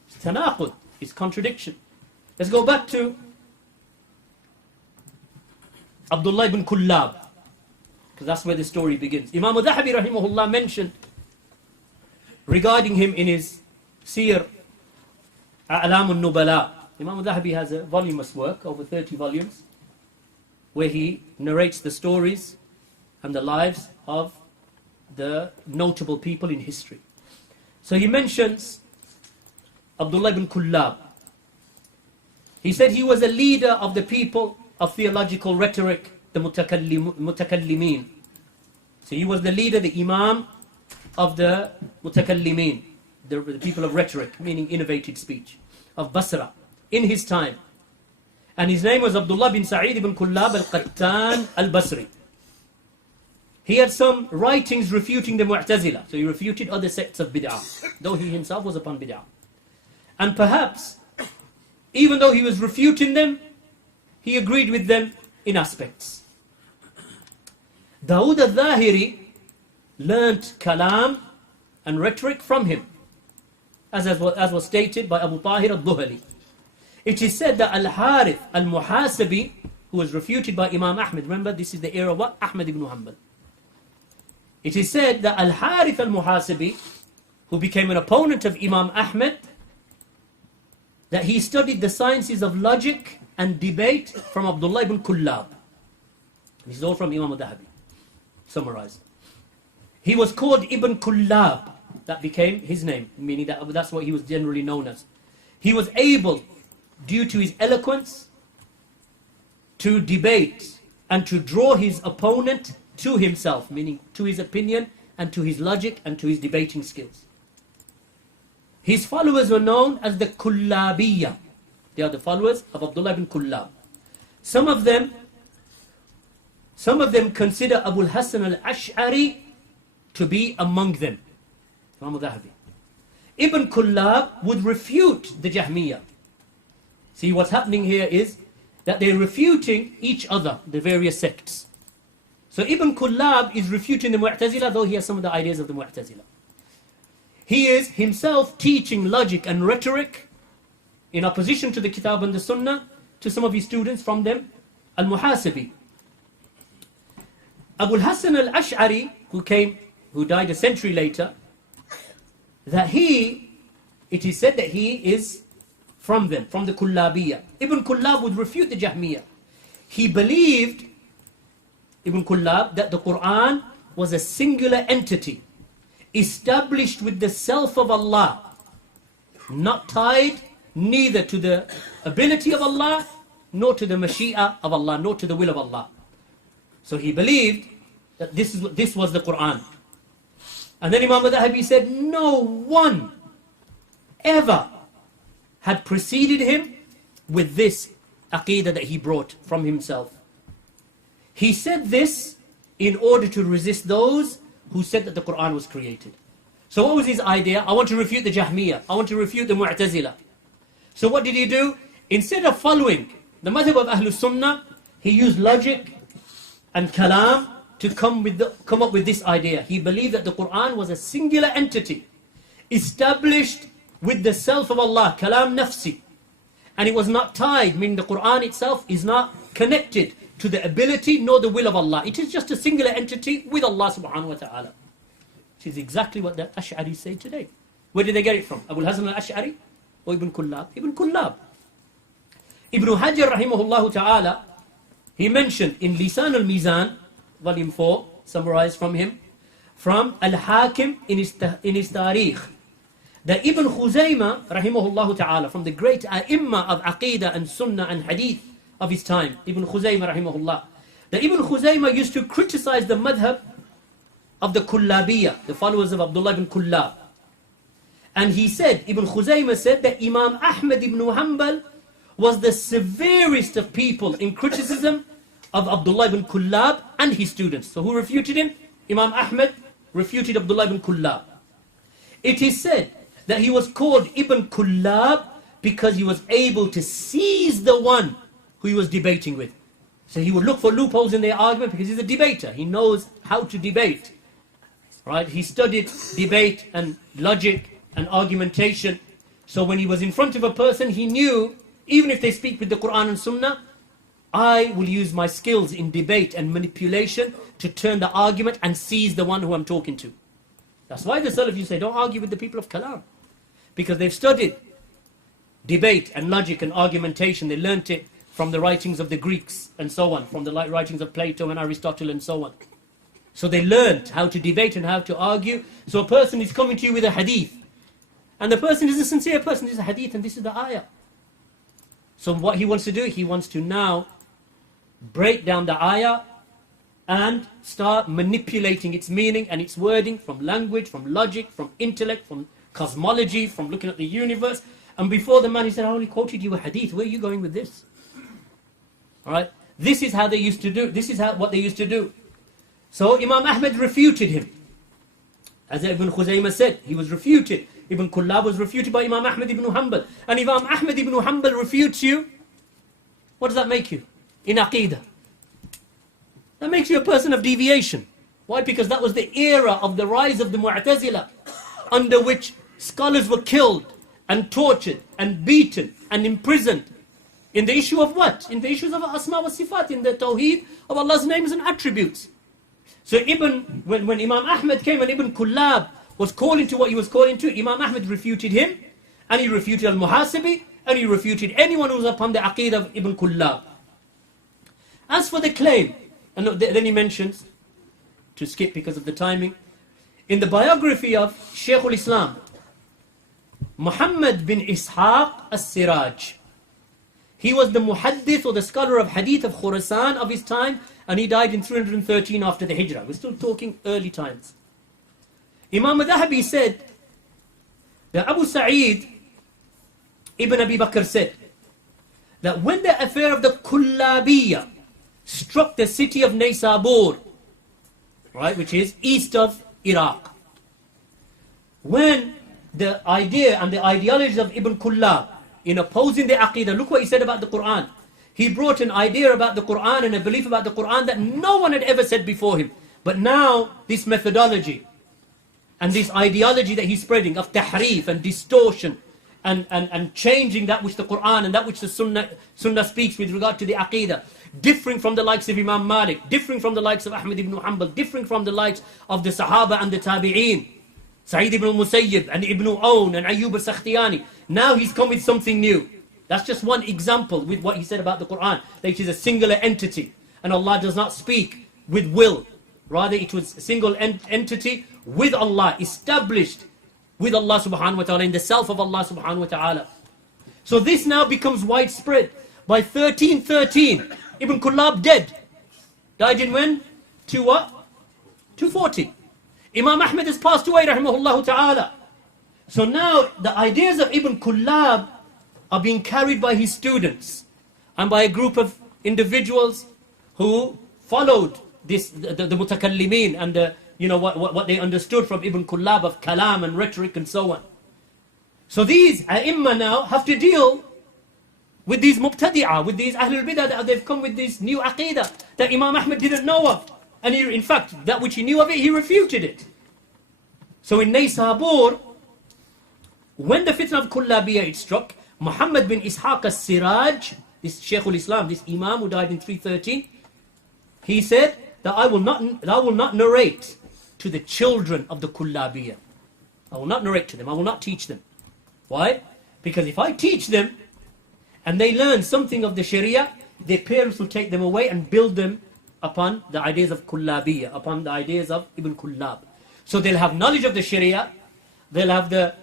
It's tanaqud, it's contradiction. Let's go back to Abdullah ibn Kullab, because that's where the story begins. Imam al-Dhahabi rahimahullah mentioned regarding him in his Sir A'lam al-Nubala. Imam al-Dhahabi has a voluminous work, over 30 volumes, where he narrates the stories and the lives of the notable people in history. So he mentions Abdullah ibn Kullab. He said he was a leader of the people of theological rhetoric, the mutakallimin. So he was the leader, the imam of the mutakallimin, the people of rhetoric, meaning innovated speech, of Basra, in his time. And his name was Abdullah bin Sa'id ibn Kullab al-Qattan al-Basri. He had some writings refuting the Mu'tazila. So he refuted other sects of bid'ah, though he himself was upon bid'ah. And perhaps, even though he was refuting them, he agreed with them in aspects. Dawood al-Zahiri learnt kalam and rhetoric from him, as was stated by Abu Tahir al-Dhuhali. It is said that Al-Harith al-Muhasabi, who was refuted by Imam Ahmed, remember this is the era of what? Ahmed ibn Hanbal. It is said that Al-Harith al-Muhasabi, who became an opponent of Imam Ahmed, that he studied the sciences of logic and debate from Abdullah ibn Kullab. This is all from Imam al-Dhahabi, summarized. He was called Ibn Kullab. That became his name, meaning that's what he was generally known as. He was able, due to his eloquence, to debate and to draw his opponent to himself, meaning to his opinion and to his logic and to his debating skills. His followers were known as the Kullabiyya. They are the followers of Abdullah ibn Kullab. Some of them consider Abu al-Hasan al-Ash'ari to be among them. Imam al-Dhahabi. Ibn Kullab would refute the Jahmiyyah. See, what's happening here is that they're refuting each other, the various sects. So Ibn Kullab is refuting the Mu'tazila, though he has some of the ideas of the Mu'tazila. He is himself teaching logic and rhetoric in opposition to the Kitab and the Sunnah to some of his students, from them Al-Muhasibi. Abul Hasan al-Ash'ari, who died a century later, it is said that he is from them, from the Kullabiyya. Ibn Kullab would refute the Jahmiyyah. He believed, Ibn Kullab, that the Quran was a singular entity, established with the self of Allah, not tied neither to the ability of Allah, nor to the Mashi'ah of Allah, nor to the will of Allah. So he believed that this was the Quran. And then Imam al-Dhahabi said, no one ever had preceded him with this aqeedah that he brought from himself. He said this in order to resist those who said that the Quran was created. So what was his idea? I want to refute the Jahmiyyah. I want to refute the Mu'tazila. So what did he do? Instead of following the madhab of Ahlul Sunnah, he used logic and kalam to come up with this idea. He believed that the Quran was a singular entity, established with the self of Allah, kalam nafsi. And it was not tied, meaning the Quran itself is not connected to the ability nor the will of Allah. It is just a singular entity with Allah subhanahu wa ta'ala. Which is exactly what the Ash'aris say today. Where did they get it from? Abul Hasan al-Ash'ari or Ibn Kullab? Ibn Kullab. Ibn Hajar rahimahullah ta'ala, he mentioned in Lisan al-Mizan, volume 4, summarized from him, from Al-Hakim in his Tarikh, that Ibn Khuzaymah rahimahullah ta'ala, from the great A'imma of Aqidah and Sunnah and Hadith of his time, Ibn Khuzaymah rahimahullah, that Ibn Khuzaymah used to criticize the madhab of the Kullabiyya, the followers of Abdullah ibn Kullab. And he said, Ibn Khuzaymah said that Imam Ahmad ibn Hanbal was the severest of people in criticism of Abdullah ibn Kullab and his students. So who refuted him? Imam Ahmad refuted Abdullah ibn Kullab. It is said that he was called Ibn Kullab because he was able to seize the one who he was debating with. So he would look for loopholes in their argument because he's a debater. He knows how to debate. Right? He studied debate and logic and argumentation. So when he was in front of a person, he knew, even if they speak with the Quran and Sunnah, I will use my skills in debate and manipulation to turn the argument and seize the one who I'm talking to. That's why the Salaf say, don't argue with the people of Kalam. Because they've studied debate and logic and argumentation. They learnt it from the writings of the Greeks and so on, from the writings of Plato and Aristotle and so on. So they learnt how to debate and how to argue. So a person is coming to you with a hadith, and the person is a sincere person. This is a hadith and this is the ayah. So what he wants to do, he wants to now break down the ayah and start manipulating its meaning and its wording from language, from logic, from intellect, from cosmology, from looking at the universe. And before the man, he said, I only quoted you a hadith. Where are you going with this? All right. This is how they used to do. This is what they used to do. So Imam Ahmad refuted him. As Ibn Khuzaymah said, he was refuted. Ibn Kullab was refuted by Imam Ahmad ibn Hanbal. And Imam Ahmad ibn Hanbal refutes you. What does that make you? In Aqidah. That makes you a person of deviation. Why? Because that was the era of the rise of the Mu'tazila, under which scholars were killed and tortured and beaten and imprisoned. In the issue of what? In the issues of Asma wa Sifat, in the Tawheed of Allah's names and attributes. So when Imam Ahmad came and Ibn Kullab was calling to what he was calling to, Imam Ahmad refuted him, and he refuted Al-Muhasibi, and he refuted anyone who was upon the Aqeedah of Ibn Kullab. As for the claim, and then he mentions, to skip because of the timing, in the biography of Shaykh al-Islam, Muhammad bin Ishaq as-Siraj, he was the muhaddith or the scholar of hadith of Khurasan of his time, and he died in 313 after the Hijrah. We're still talking early times. Imam al-Dhahabi said that Abu Sa'id ibn Abi Bakr said that when the affair of the Kullabiyya struck the city of Naysabur, right, which is east of Iraq, when the idea and the ideology of Ibn Kullab in opposing the Aqidah, look what he said about the Quran. He brought an idea about the Quran and a belief about the Quran that no one had ever said before him. But now, this methodology and this ideology that he's spreading of tahrif and distortion and changing that which the Quran and that which the Sunnah speaks with regard to the Aqidah, differing from the likes of Imam Malik, differing from the likes of Ahmad ibn Hanbal, differing from the likes of the Sahaba and the Tabi'een, Sa'id ibn Musayyib and Ibn Awn and Ayyub al-Sakhtiyani. Now he's come with something new. That's just one example with what he said about the Quran, that it is a singular entity and Allah does not speak with will. Rather it was a single entity with Allah, established with Allah subhanahu wa ta'ala, in the self of Allah subhanahu wa ta'ala. So this now becomes widespread. By 1313, Ibn Kullab dead. Died in when? 240. Imam Ahmad has passed away, rahimahullah ta'ala. So now the ideas of Ibn Kullab are being carried by his students and by a group of individuals who followed this, the mutakallimin and the, what they understood from Ibn Kullab of kalam and rhetoric and so on. So these a'imma now have to deal with these mubtadi'ah, with these ahlul bidah, that they've come with this new aqidah that Imam Ahmad didn't know of. And he, in fact, that which he knew of it, he refuted it. So in Naysabur, when the fitna of Kullabiyah it struck, Muhammad bin Ishaq al-Siraj, this Shaykh al-Islam, this Imam who died in 313, he said that I will not narrate to the children of the Kullabiyah. I will not narrate to them, I will not teach them. Why? Because if I teach them and they learn something of the Sharia, their parents will take them away and build them upon the ideas of Kullabiyah, upon the ideas of Ibn Kullab. So they'll have knowledge of the Sharia, they'll have the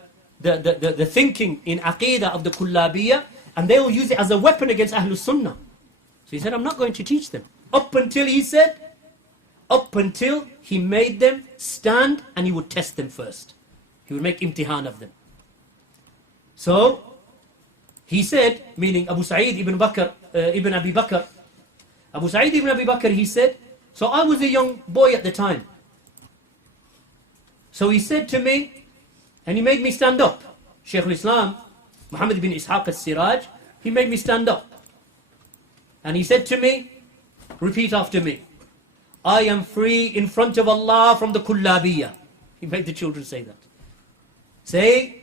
thinking in Aqidah of the Kullabiyah, and they will use it as a weapon against Ahlul Sunnah. So he said, I'm not going to teach them. Up until he made them stand and he would test them first. He would make imtihan of them. So he said, meaning Abu Sa'id ibn Abi Bakr, Abu Sa'id ibn Abi Bakr, he said, so I was a young boy at the time. So he said to me, and he made me stand up. Shaykh al-Islam, Muhammad bin Ishaq al-Siraj, he made me stand up. And he said to me, repeat after me, I am free in front of Allah from the Kullabiyah. He made the children say that. Say,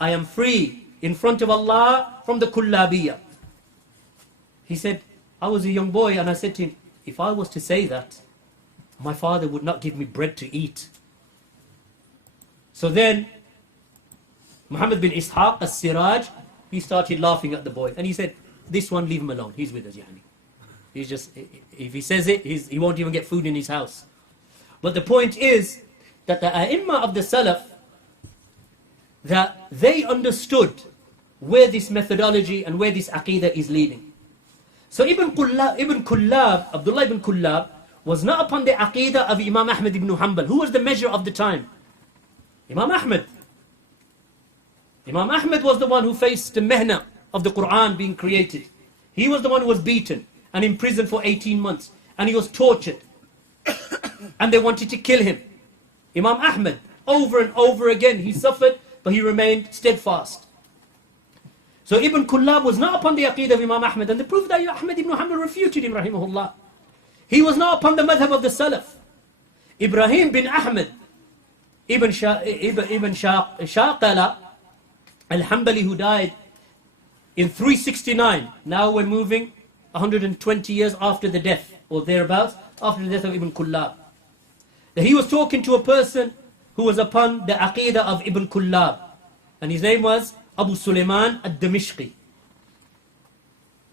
I am free in front of Allah from the Kullabiyah. He said, I was a young boy and I said to him, if I was to say that, my father would not give me bread to eat. So then, Muhammad bin Ishaq al-Siraj, he started laughing at the boy. And he said, this one, leave him alone. He's with us, yani. He's just, if he says it, he won't even get food in his house. But the point is that the A'imma of the Salaf, that they understood where this methodology and where this Aqidah is leading. So Ibn Kullab, Abdullah ibn Kullab, was not upon the Aqidah of Imam Ahmad ibn Hanbal. Who was the measure of the time? Imam Ahmad. Imam Ahmad was the one who faced the mehna of the Quran being created. He was the one who was beaten and imprisoned for 18 months. And he was tortured. And they wanted to kill him. Imam Ahmad, over and over again, he suffered, but he remained steadfast. So Ibn Kullab was not upon the Aqidah of Imam Ahmad. And the proof that Ahmad ibn Hanbal refuted him, rahimahullah. He was not upon the madhab of the Salaf. Ibrahim bin Ahmad Ibn Shaqala al-Hanbali, who died in 369. Now we're moving 120 years after the death, or thereabouts, after the death of Ibn Kullab. That he was talking to a person who was upon the Aqidah of Ibn Kullab. And his name was Abu Sulaiman al-Damishqi.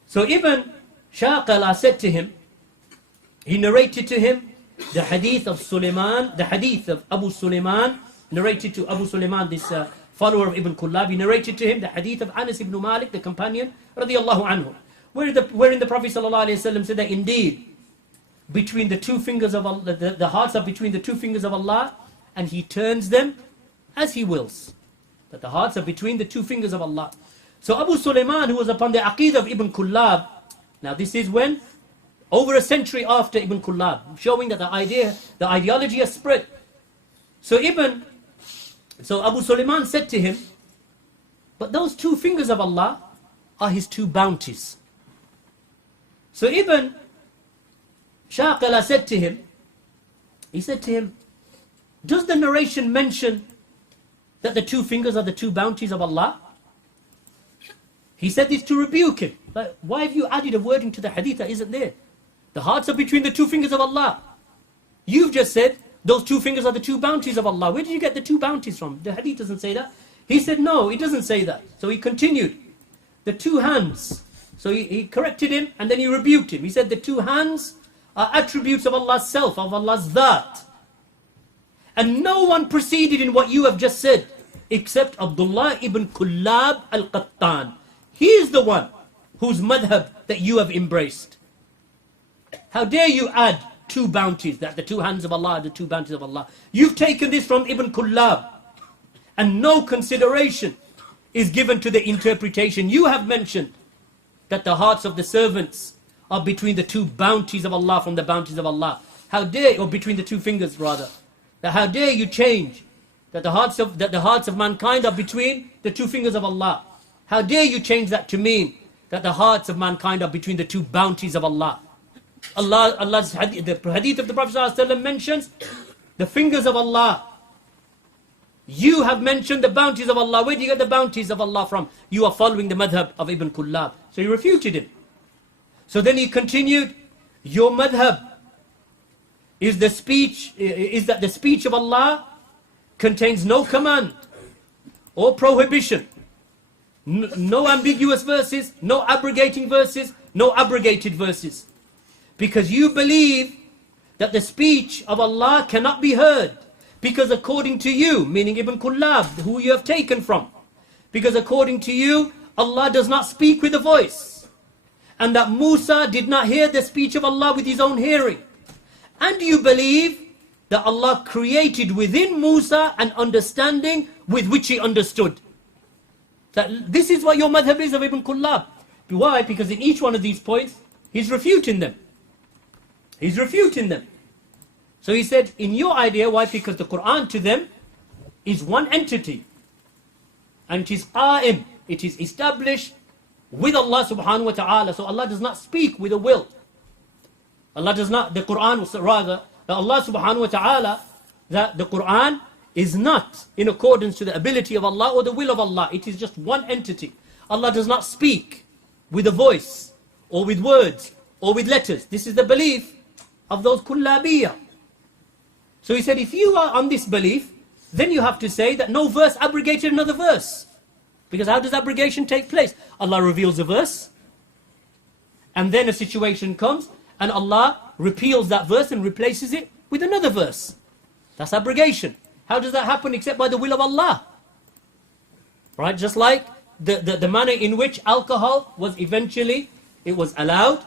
So Ibn Shaqala said to him, he narrated to him the hadith of Sulaiman, the hadith of Abu Sulaiman, narrated to Abu Sulaiman, this follower of Ibn Kullab. He narrated to him the hadith of Anas ibn Malik, the companion, radiyallahu anhu, wherein the Prophet ﷺ said that indeed, between the two fingers of Allah, the hearts are between the two fingers of Allah, and He turns them as He wills. That the hearts are between the two fingers of Allah. So Abu Sulaiman, who was upon the Aqidah of Ibn Kullab, now this is when? Over a century after Ibn Kullab, showing that the ideology has spread. So Abu Sulaiman said to him, but those two fingers of Allah are His two bounties. So Ibn Shaqala said to him, does the narration mention that the two fingers are the two bounties of Allah? He said this to rebuke him. Like, why have you added a wording to the hadith that isn't there? The hearts are between the two fingers of Allah. You've just said those two fingers are the two bounties of Allah. Where did you get the two bounties from? The hadith doesn't say that. He said, no, it doesn't say that. So he continued. The two hands. So he corrected him and then he rebuked him. He said the two hands are attributes of Allah's self, of Allah's dhat. And no one proceeded in what you have just said except Abdullah ibn Kullab al-Qattan. He is the one whose madhab that you have embraced. How dare you add two bounties, that the two hands of Allah are the two bounties of Allah. You've taken this from Ibn Kullab, and no consideration is given to the interpretation. You have mentioned that the hearts of the servants are between the two bounties of Allah, from the bounties of Allah. How dare, or between the two fingers rather. That how dare you change that the hearts of mankind are between the two fingers of Allah. How dare you change that to mean that the hearts of mankind are between the two bounties of Allah. Allah's hadith, the hadith of the Prophet ﷺ mentions the fingers of Allah. You have mentioned the bounties of Allah. Where do you get the bounties of Allah from? You are following the madhab of Ibn Kullab. So he refuted him. So then he continued, your madhab is that the speech of Allah contains no command or prohibition, no ambiguous verses, no abrogating verses, no abrogated verses. Because you believe that the speech of Allah cannot be heard. Because according to you, meaning Ibn Kullab, who you have taken from, because according to you, Allah does not speak with a voice. And that Musa did not hear the speech of Allah with his own hearing. And you believe that Allah created within Musa an understanding with which he understood. That this is what your madhab is of Ibn Kullab. Why? Because in each one of these points, he's refuting them. He's refuting them. So he said, in your idea, why? Because the Quran to them is one entity. And it is qa'im. It is established with Allah subhanahu wa ta'ala. So Allah does not speak with a will. Allah does not, the Quran rather, that Allah subhanahu wa ta'ala, that the Quran is not in accordance to the ability of Allah or the will of Allah. It is just one entity. Allah does not speak with a voice or with words or with letters. This is the belief of those kullabiyah. So he said, if you are on this belief, then you have to say that no verse abrogated another verse. Because how does abrogation take place? Allah reveals a verse, and then a situation comes, and Allah repeals that verse and replaces it with another verse. That's abrogation. How does that happen except by the will of Allah? Right? Just like the manner in which alcohol was eventually, it was allowed,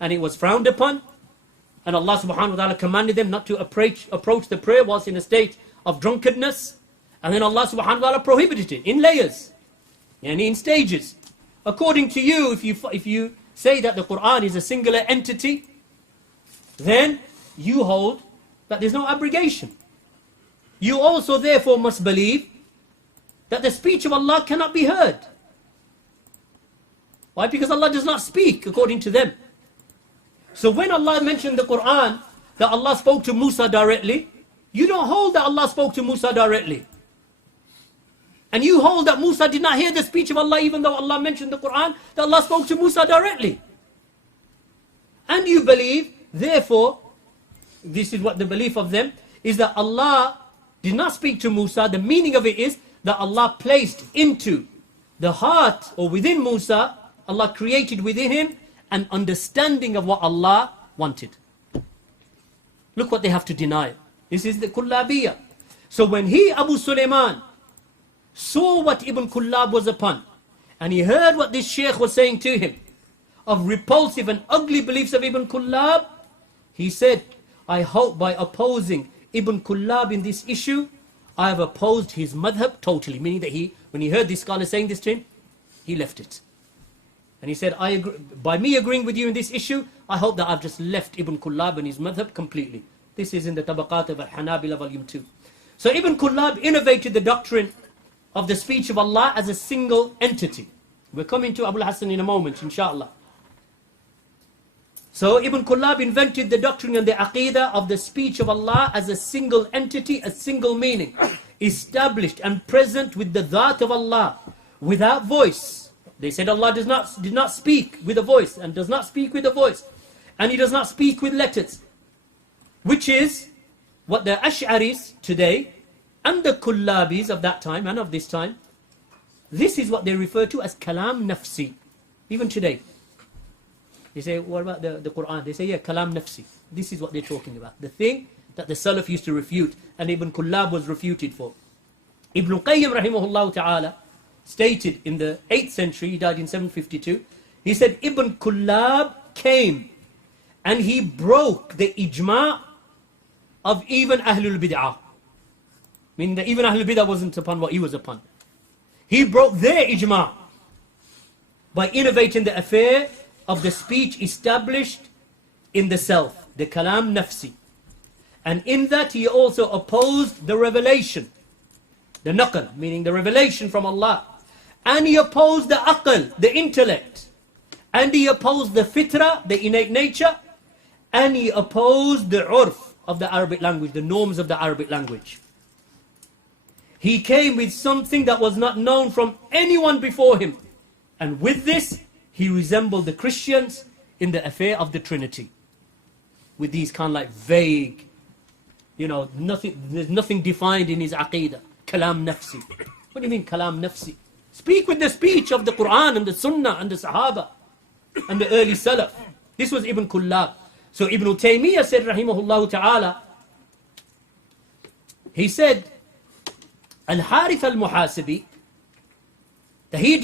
and it was frowned upon. And Allah subhanahu wa ta'ala commanded them not to approach the prayer whilst in a state of drunkenness. And then Allah subhanahu wa ta'ala prohibited it in layers, and in stages. According to you, if you say that the Quran is a singular entity, then you hold that there's no abrogation. You also therefore must believe that the speech of Allah cannot be heard. Why? Because Allah does not speak according to them. So when Allah mentioned the Quran, that Allah spoke to Musa directly, you don't hold that Allah spoke to Musa directly. And you hold that Musa did not hear the speech of Allah, even though Allah mentioned the Quran, that Allah spoke to Musa directly. And you believe, therefore, this is what the belief of them, is that Allah did not speak to Musa. The meaning of it is that Allah placed into the heart, or within Musa, Allah created within him an understanding of what Allah wanted. Look what they have to deny. This is the Kullabiyah. So when he, Abu Sulaiman, saw what Ibn Kullab was upon, and he heard what this Shaykh was saying to him, of repulsive and ugly beliefs of Ibn Kullab, he said, I hope by opposing Ibn Kullab in this issue, I have opposed his madhab totally. Meaning that when he heard this scholar saying this to him, he left it. And he said, I agree, by me agreeing with you in this issue, I hope that I've just left Ibn Kullab and his madhab completely. This is in the Tabaqat of Al-Hanabila volume 2. So Ibn Kullab innovated the doctrine of the speech of Allah as a single entity. We're coming to Abul Hassan in a moment, inshallah. So Ibn Kullab invented the doctrine and the aqidah of the speech of Allah as a single entity, a single meaning, established and present with the dhat of Allah, without voice. They said Allah did not speak with a voice, and does not speak with a voice, and He does not speak with letters, which is what the Ash'aris today and the Kullabis of that time and of this time, this is what they refer to as kalam nafsi. Even today, they say, what about the Quran? They say, yeah, kalam nafsi. This is what they're talking about. The thing that the Salaf used to refute, and Ibn Kullab was refuted for. Ibn Qayyim rahimahullah ta'ala stated in the 8th century, he died in 752, he said, Ibn Kullab came and he broke the ijma' of even Ahlul Bid'ah. Meaning that even Ahlul Bid'ah wasn't upon what he was upon. He broke their ijma' by innovating the affair of the speech established in the self, the kalam nafsi. And in that he also opposed the revelation, the naql, meaning the revelation from Allah. And he opposed the aql, the intellect. And he opposed the fitra, the innate nature. And he opposed the urf of the Arabic language, the norms of the Arabic language. He came with something that was not known from anyone before him. And with this, he resembled the Christians in the affair of the Trinity. With these kind of like vague, there's nothing defined in his aqidah. Kalam nafsi. What do you mean kalam nafsi? Speak with the speech of the Quran and the Sunnah and the Sahaba and the early Salaf. This was Ibn Kullab. So Ibn Taymiyyah said, rahimahullah ta'ala, he said, Al-Harith al-Muhasibi, that he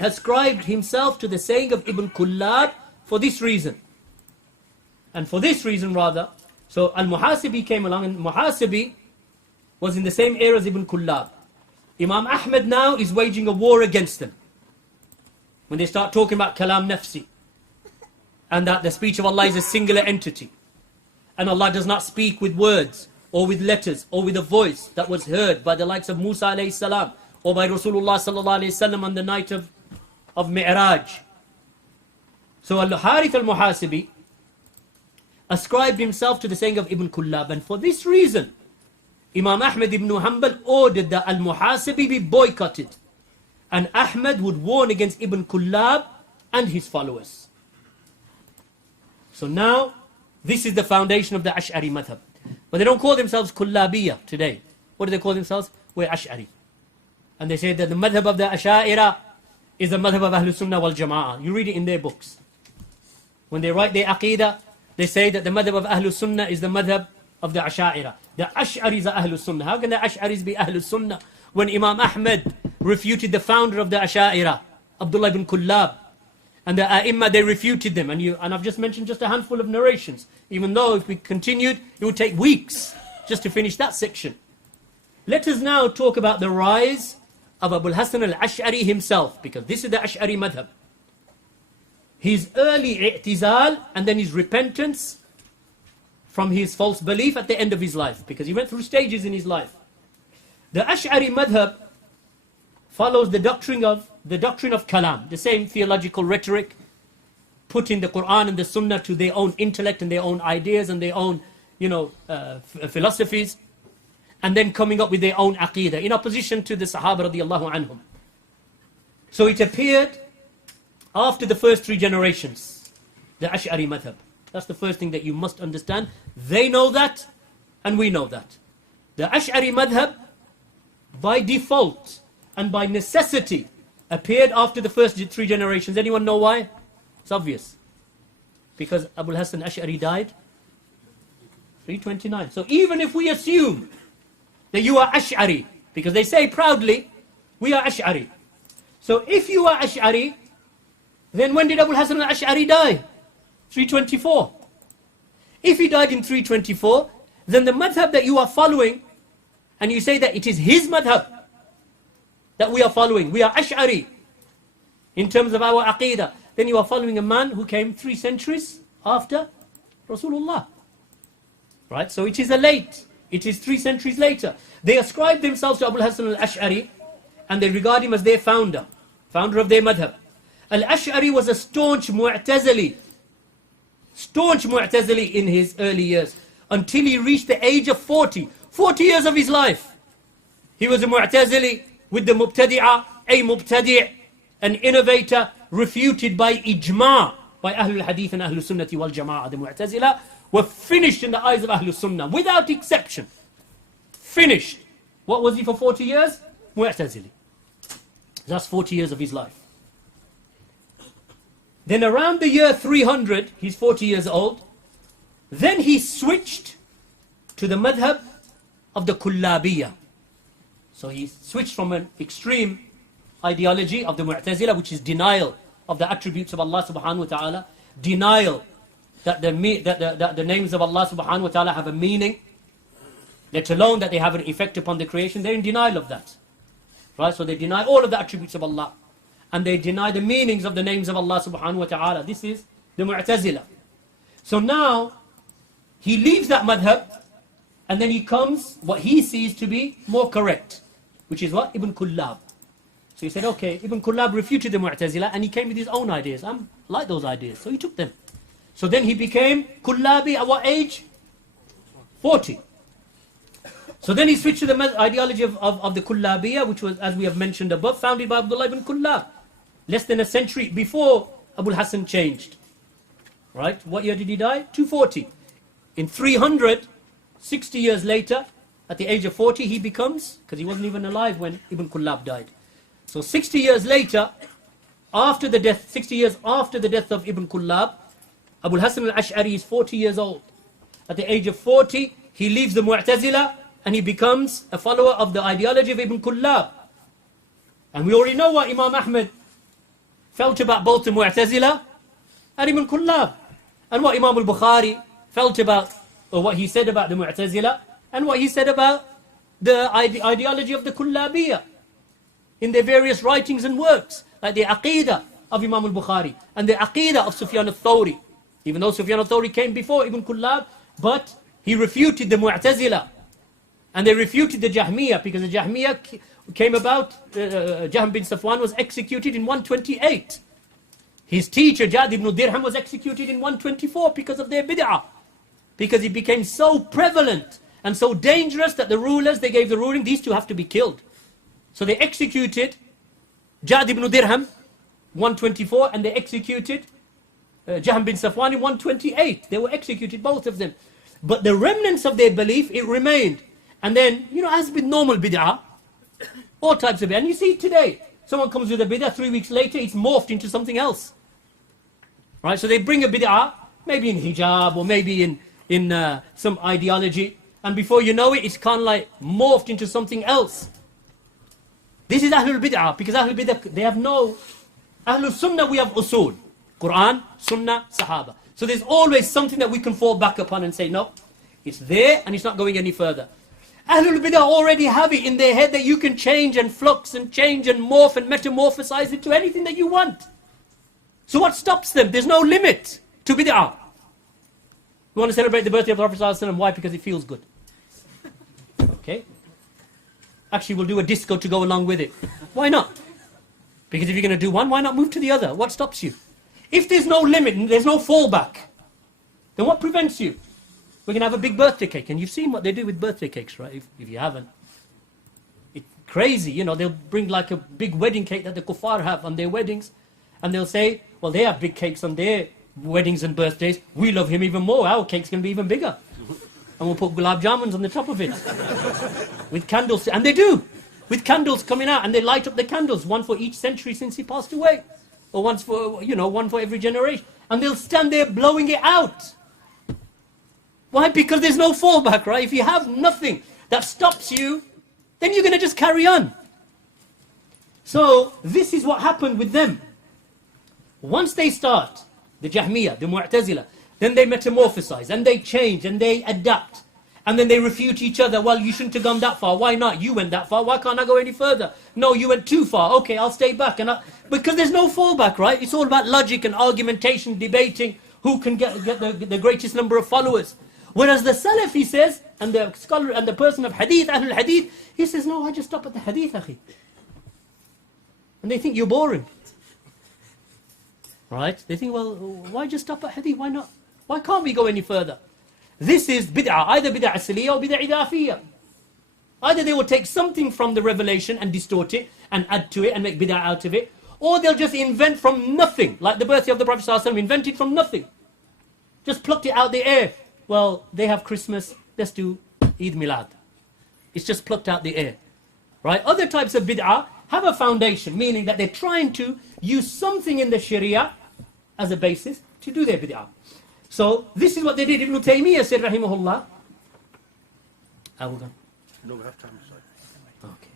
ascribed himself to the saying of Ibn Kullab for this reason. And for this reason rather, so Al-Muhasibi came along, and Muhasibi was in the same era as Ibn Kullab. Imam Ahmad now is waging a war against them. When they start talking about kalam nafsi, and that the speech of Allah is a singular entity, and Allah does not speak with words, or with letters, or with a voice that was heard by the likes of Musa alayhi salam, or by Rasulullah sallallahu alayhi wasallam on the night of Mi'raj. So Al-Harith al-Muhasibi ascribed himself to the saying of Ibn Kullab, and for this reason, Imam Ahmad ibn Hanbal ordered that Al-Muhasibi be boycotted, and Ahmad would warn against Ibn Kullab and his followers. So now, this is the foundation of the Ash'ari madhab. But they don't call themselves Kullabiyah today. What do they call themselves? We're Ash'ari. And they say that the madhab of the Ash'a'ira is the madhab of Ahlul Sunnah wal Jama'ah. You read it in their books. When they write their aqidah, they say that the madhab of Ahlul Sunnah is the madhab of the Ash'a'ira. The Ash'aris are Ahlul Sunnah. How can the Ash'aris be Ahlul Sunnah when Imam Ahmad refuted the founder of the Ash'a'ira, Abdullah ibn Kullab, and the A'imma, they refuted them. And I've just mentioned just a handful of narrations, even though if we continued, it would take weeks just to finish that section. Let us now talk about the rise of Abul Hasan al-Ash'ari himself, because this is the Ash'ari madhab. His early i'tizal and then his repentance from his false belief at the end of his life, because he went through stages in his life. The Ash'ari madhab follows the doctrine of kalam, the same theological rhetoric, putting the Quran and the Sunnah to their own intellect and their own ideas and their own philosophies, and then coming up with their own aqidah, in opposition to the Sahaba radiallahu anhum. So it appeared after the first 3 generations, the Ash'ari madhab. That's the first thing that you must understand. They know that, and we know that. The Ash'ari madhab, by default and by necessity, appeared after the first 3 generations. Anyone know why? It's obvious. Because Abul Hasan Ash'ari died 329. So even if we assume that you are Ash'ari, because they say proudly, we are Ash'ari. So if you are Ash'ari, then when did Abul Hasan al-Ash'ari die? 324. If he died in 324, then the madhab that you are following, and you say that it is his madhab that we are following, we are Ash'ari in terms of our aqidah, then you are following a man who came 3 centuries after Rasulullah. Right? So it is it is 3 centuries later. They ascribe themselves to Abul Hasan al-Ash'ari, and they regard him as their founder of their madhab. Al-Ash'ari was a staunch Mu'tazili, staunch Mu'tazili in his early years, until he reached the age of 40. 40 years of his life. He was a Mu'tazili with the Mubtadi'ah, a Mubtadi', an innovator, refuted by ijma', by Ahlul Hadith and Ahlul Sunnati wal Jama'ah. The Mu'tazila were finished in the eyes of Ahlul Sunnah, without exception. Finished. What was he for 40 years? Mu'tazili. That's 40 years of his life. Then around the year 300, he's 40 years old, then he switched to the madhab of the Kullabiyah. So he switched from an extreme ideology of the Mu'tazila, which is denial of the attributes of Allah subhanahu wa ta'ala, denial that the names of Allah subhanahu wa ta'ala have a meaning, let alone that they have an effect upon the creation. They're in denial of that. Right? So they deny all of the attributes of Allah. And they deny the meanings of the names of Allah subhanahu wa ta'ala. This is the Mu'tazila. So now, he leaves that madhab, and then he comes, what he sees to be more correct, which is what? Ibn Kullab. So he said, okay, Ibn Kullab refuted the Mu'tazila, and he came with his own ideas. I like those ideas, so he took them. So then he became Kullabi at what age? 40. So then he switched to the ideology of the Kullabiyah, which was, as we have mentioned above, founded by Abdullah ibn Kullab, less than a century before Abul Hasan changed. Right? What year did he die? 240. In 300, 60 years later, at the age of 40, he becomes, because he wasn't even alive when Ibn Kullab died. So 60 years later, after the death, 60 years after the death of Ibn Kullab, Abul Hasan al-Ash'ari is 40 years old. At the age of 40, he leaves the Mu'tazila, and he becomes a follower of the ideology of Ibn Kullab. And we already know what Imam Ahmad felt about both the Mu'tazila and Ibn Kullab. And what Imam al-Bukhari felt about, or what he said about the Mu'tazila, and what he said about the ideology of the Kullabiyah in their various writings and works, like the Aqidah of Imam al-Bukhari, and the Aqidah of Sufyan al-Thawri. Even though Sufyan al-Thawri came before Ibn Kullab, but he refuted the Mu'tazila. And they refuted the Jahmiyyah, because the Jahmiyyah came about, Jahm bin Safwan was executed in 128. His teacher, Jad ibn Dirham, was executed in 124 because of their bid'ah. Because it became so prevalent and so dangerous that the rulers, they gave the ruling, these two have to be killed. So they executed Jad ibn Dirham, 124, and they executed Jahm bin Safwan in 128. They were executed, both of them. But the remnants of their belief, it remained. And then, as with normal bid'ah, all types of bid'ah. And you see today, someone comes with a bid'ah, 3 weeks later, it's morphed into something else. Right? So they bring a bid'ah, maybe in hijab, or maybe in some ideology, and before you know it, it's kind of like morphed into something else. This is Ahlul Bid'ah, because Ahlul Bid'ah, they have no... Ahlul Sunnah, we have usul. Quran, Sunnah, Sahaba. So there's always something that we can fall back upon and say, no, it's there and it's not going any further. Ahlul Bid'ah already have it in their head that you can change and flux and change and morph and metamorphosize it to anything that you want. So what stops them? There's no limit to Bid'ah. We want to celebrate the birthday of the Prophet ﷺ. Why? Because it feels good. Okay? Actually, we'll do a disco to go along with it. Why not? Because if you're going to do one, why not move to the other? What stops you? If there's no limit and there's no fallback, then what prevents you? We're going to have a big birthday cake. And you've seen what they do with birthday cakes, right? If you haven't. It's crazy, they'll bring like a big wedding cake that the kuffar have on their weddings. And they'll say, well, they have big cakes on their weddings and birthdays. We love him even more. Our cake's going to be even bigger. And we'll put gulab jamuns on the top of it. With candles. And they do. With candles coming out. And they light up the candles. One for each century since he passed away. Or one for every generation. And they'll stand there blowing it out. Why? Because there's no fallback, right? If you have nothing that stops you, then you're going to just carry on. So, this is what happened with them. Once they start, the Jahmiyyah, the Mu'tazila, then they metamorphosize, and they change, and they adapt. And then they refute each other. Well, you shouldn't have gone that far. Why not? You went that far. Why can't I go any further? No, you went too far. Okay, I'll stay back. Because there's no fallback, right? It's all about logic and argumentation, debating who can get the greatest number of followers. Whereas the Salafi says, and the scholar and the person of Hadith, Ahlul Hadith, he says, no, I just stop at the Hadith, akhi. And they think you're boring. Right? They think, well, why just stop at Hadith? Why not Why can't we go any further? This is bid'ah, either bid'ah asliyah or bid'ah idafiyah. Either they will take something from the revelation and distort it and add to it and make bid'ah out of it, or they'll just invent from nothing, like the birthday of the Prophet ﷺ, invented from nothing. Just plucked it out the air. Well, they have Christmas, let's do Eid Milad. It's just plucked out the air. Right? Other types of bid'ah have a foundation, meaning that they're trying to use something in the Sharia as a basis to do their bid'ah. So, this is what they did. Ibn Taymiyyah said, rahimahullah. No, we have time. Okay.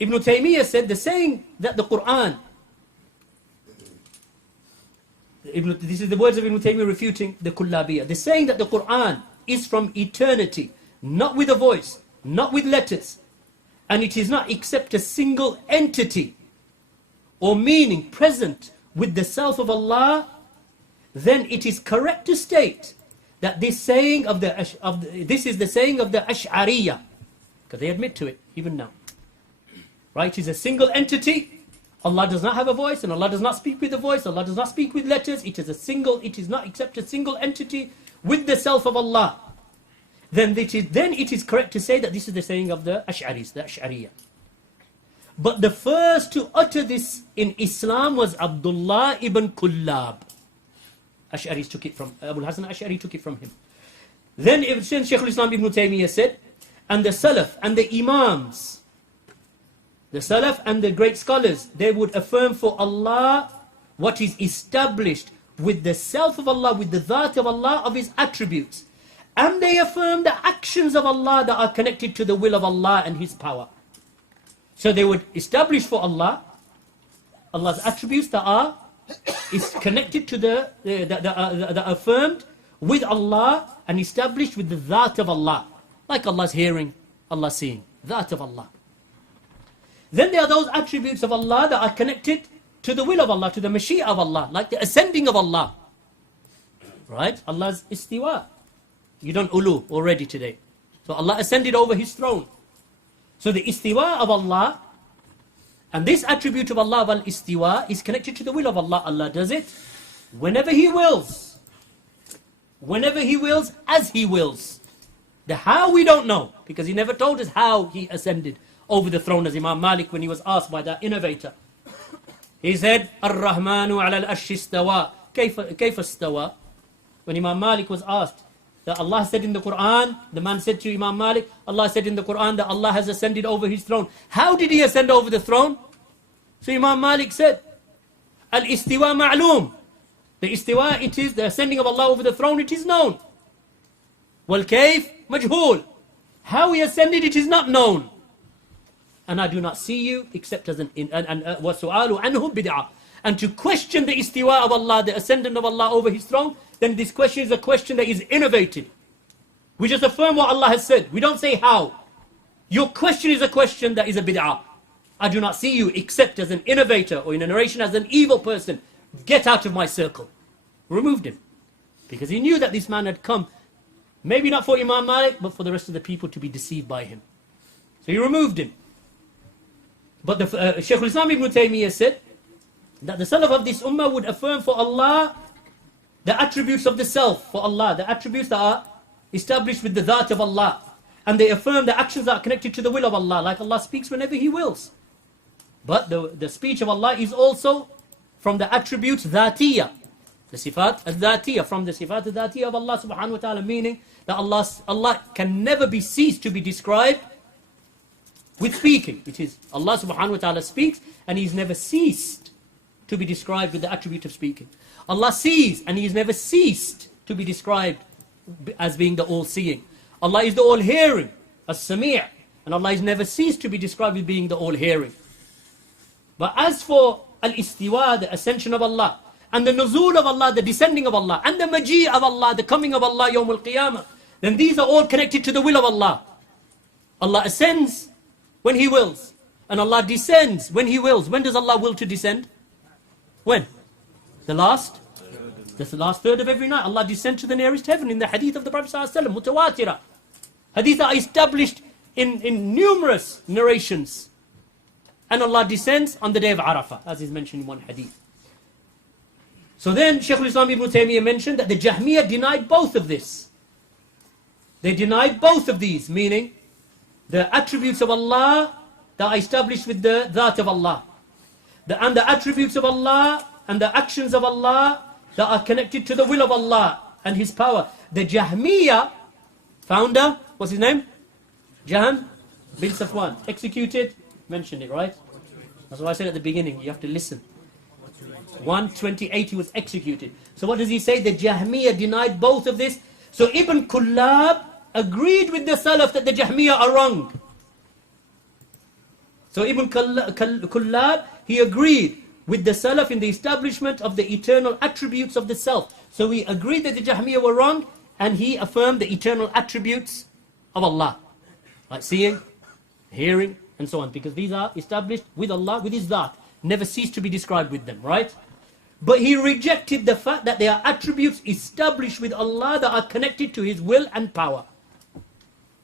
Ibn Taymiyyah said, the saying that the Quran, this is the words of Ibn Taymiyyah refuting the Kullabiyah. The saying that the Quran is from eternity, not with a voice, not with letters, and it is not except a single entity or meaning present with the self of Allah, then it is correct to state that this saying of this is the saying of the Ash'ariyah, because they admit to it even now. Right? It is a single entity. Allah does not have a voice, and Allah does not speak with a voice. Allah does not speak with letters. It is not except a single entity with the self of Allah. Then it is correct to say that this is the saying of the Ash'aris, the Ash'ariyah. But the first to utter this in Islam was Abdullah ibn Kullab. Ash'aris took it from, Abu al-Hasan Ash'ari took it from him. Then Shaykh al-Islam ibn Taymiyyah said, and the Salaf and the Imams, the Salaf and the great scholars, they would affirm for Allah what is established with the self of Allah, with the Dhat of Allah, of His attributes. And they affirm the actions of Allah that are connected to the will of Allah and His power. So they would establish for Allah, Allah's attributes that is connected to that are affirmed with Allah and established with the Dhat of Allah. Like Allah's hearing, Allah seeing, Dhat of Allah. Then there are those attributes of Allah that are connected to the will of Allah, to the Mashi'ah of Allah, like the ascending of Allah. Right? Allah's istiwa. You done ulu already today. So Allah ascended over His throne. So the istiwa of Allah, and this attribute of Allah, al-istiwa, is connected to the will of Allah. Allah does it whenever He wills. Whenever He wills, as He wills. The how we don't know, because He never told us how He ascended over the throne, as Imam Malik, when he was asked by that innovator. He said, Ar-Rahmanu ala al-Arshi istawa. Kayfa istawa? When Imam Malik was asked, that Allah said in the Quran, the man said to Imam Malik, Allah said in the Quran that Allah has ascended over His throne. How did He ascend over the throne? So Imam Malik said, Al-istiwa ma'loom. The istiwa, it is the ascending of Allah over the throne, it is known. Wal-kayf majhul. How He ascended, it is not known. And I do not see you except as وَسُؤَالُ عَنْهُ bid'ah. And to question the istiwa of Allah, the ascendant of Allah over His throne, then this question is a question that is innovated. We just affirm what Allah has said. We don't say how. Your question is a question that is a bid'ah. I do not see you except as an innovator, or in a narration as an evil person. Get out of my circle. Removed him. Because he knew that this man had come, maybe not for Imam Malik, but for the rest of the people to be deceived by him. So he removed him. But the Shaykh al-Islam ibn Taymiyyah said that the Salaf of this ummah would affirm for Allah the attributes of the self, for Allah, the attributes that are established with the Dhat of Allah. And they affirm the actions that are connected to the will of Allah, like Allah speaks whenever He wills. But the speech of Allah is also from the attributes Dhatiyah, the Sifat al-Dhatiyah, from the Sifat al-Dhatiyah of Allah subhanahu wa ta'ala, meaning that Allah can never be ceased to be described with speaking. It is Allah subhanahu wa ta'ala speaks, and He's never ceased to be described with the attribute of speaking. Allah sees, and He has never ceased to be described as being the all-seeing. Allah is the all-hearing, as-Sami', and Allah has never ceased to be described as being the all-hearing. But as for al-istiwa, the ascension of Allah, and the nuzul of Allah, the descending of Allah, and the maji' of Allah, the coming of Allah, Yawm al-Qiyamah, then these are all connected to the will of Allah. Allah ascends when He wills, and Allah descends when He wills. When does Allah will to descend? When? The last third of every night. Allah descends to the nearest heaven in the hadith of the Prophet ﷺ, mutawatira. Hadith are established in numerous narrations. And Allah descends on the day of Arafah, as is mentioned in one hadith. So then Shaykh al-Islam Ibn Taymiyyah mentioned that the Jahmiyyah denied both of this. They denied both of these, meaning the attributes of Allah that are established with the Dhat of Allah. And the attributes of Allah and the actions of Allah that are connected to the will of Allah and His power. The Jahmiyyah founder, what's his name? Jahan bin Safwan. Executed, mentioned it, right? That's what I said at the beginning, you have to listen. 128 he was executed. So what does he say? The Jahmiyyah denied both of this. So Ibn Kullab agreed with the Salaf that the Jahmiyyah are wrong. So Ibn Kullab, he agreed with the Salaf in the establishment of the eternal attributes of the self. So he agreed that the Jahmiyyah were wrong, and he affirmed the eternal attributes of Allah. Like seeing, hearing, and so on. Because these are established with Allah, with His Dhat. Never cease to be described with them, right? But he rejected the fact that they are attributes established with Allah that are connected to His will and power.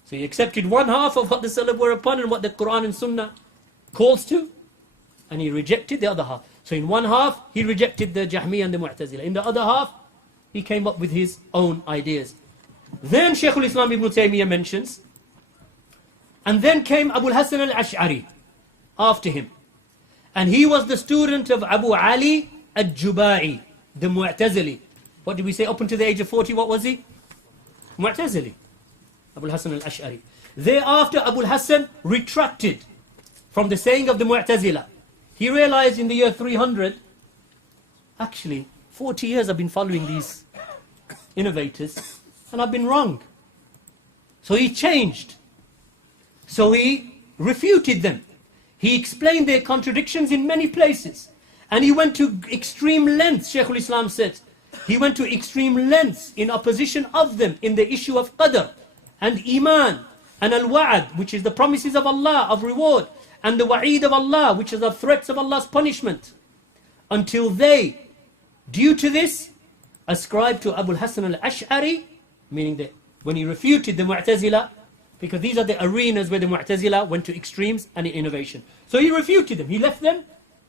So he accepted one half of what the Salaf were upon and what the Quran and Sunnah calls to, and he rejected the other half. So in one half, he rejected the Jahmiyyah and the Mu'tazila. In the other half, he came up with his own ideas. Then Shaykh al-Islam Ibn Taymiyyah mentions, and then came Abul-Hasan al-Ash'ari after him. And he was the student of Abu Ali al-Jubai, the Mu'tazili. What did we say? Up until the age of 40, what was he? Mu'tazili. Abul-Hasan al-Ash'ari. Thereafter, Abul-Hasan retracted from the saying of the Mu'tazila. He realized in the year 300, actually, 40 years I've been following these innovators, and I've been wrong. So he changed. So he refuted them. He explained their contradictions in many places. And he went to extreme lengths, Shaykh al-Islam said. He went to extreme lengths in opposition of them in the issue of qadr and iman and al-wa'ad, which is the promises of Allah of reward, and the wa'id of Allah, which is the threats of Allah's punishment. Until they, due to this, ascribed to Abul-Hasan al-Ash'ari, meaning that when he refuted the Mu'tazila, because these are the arenas where the Mu'tazila went to extremes and in innovation. So he refuted them, he left them,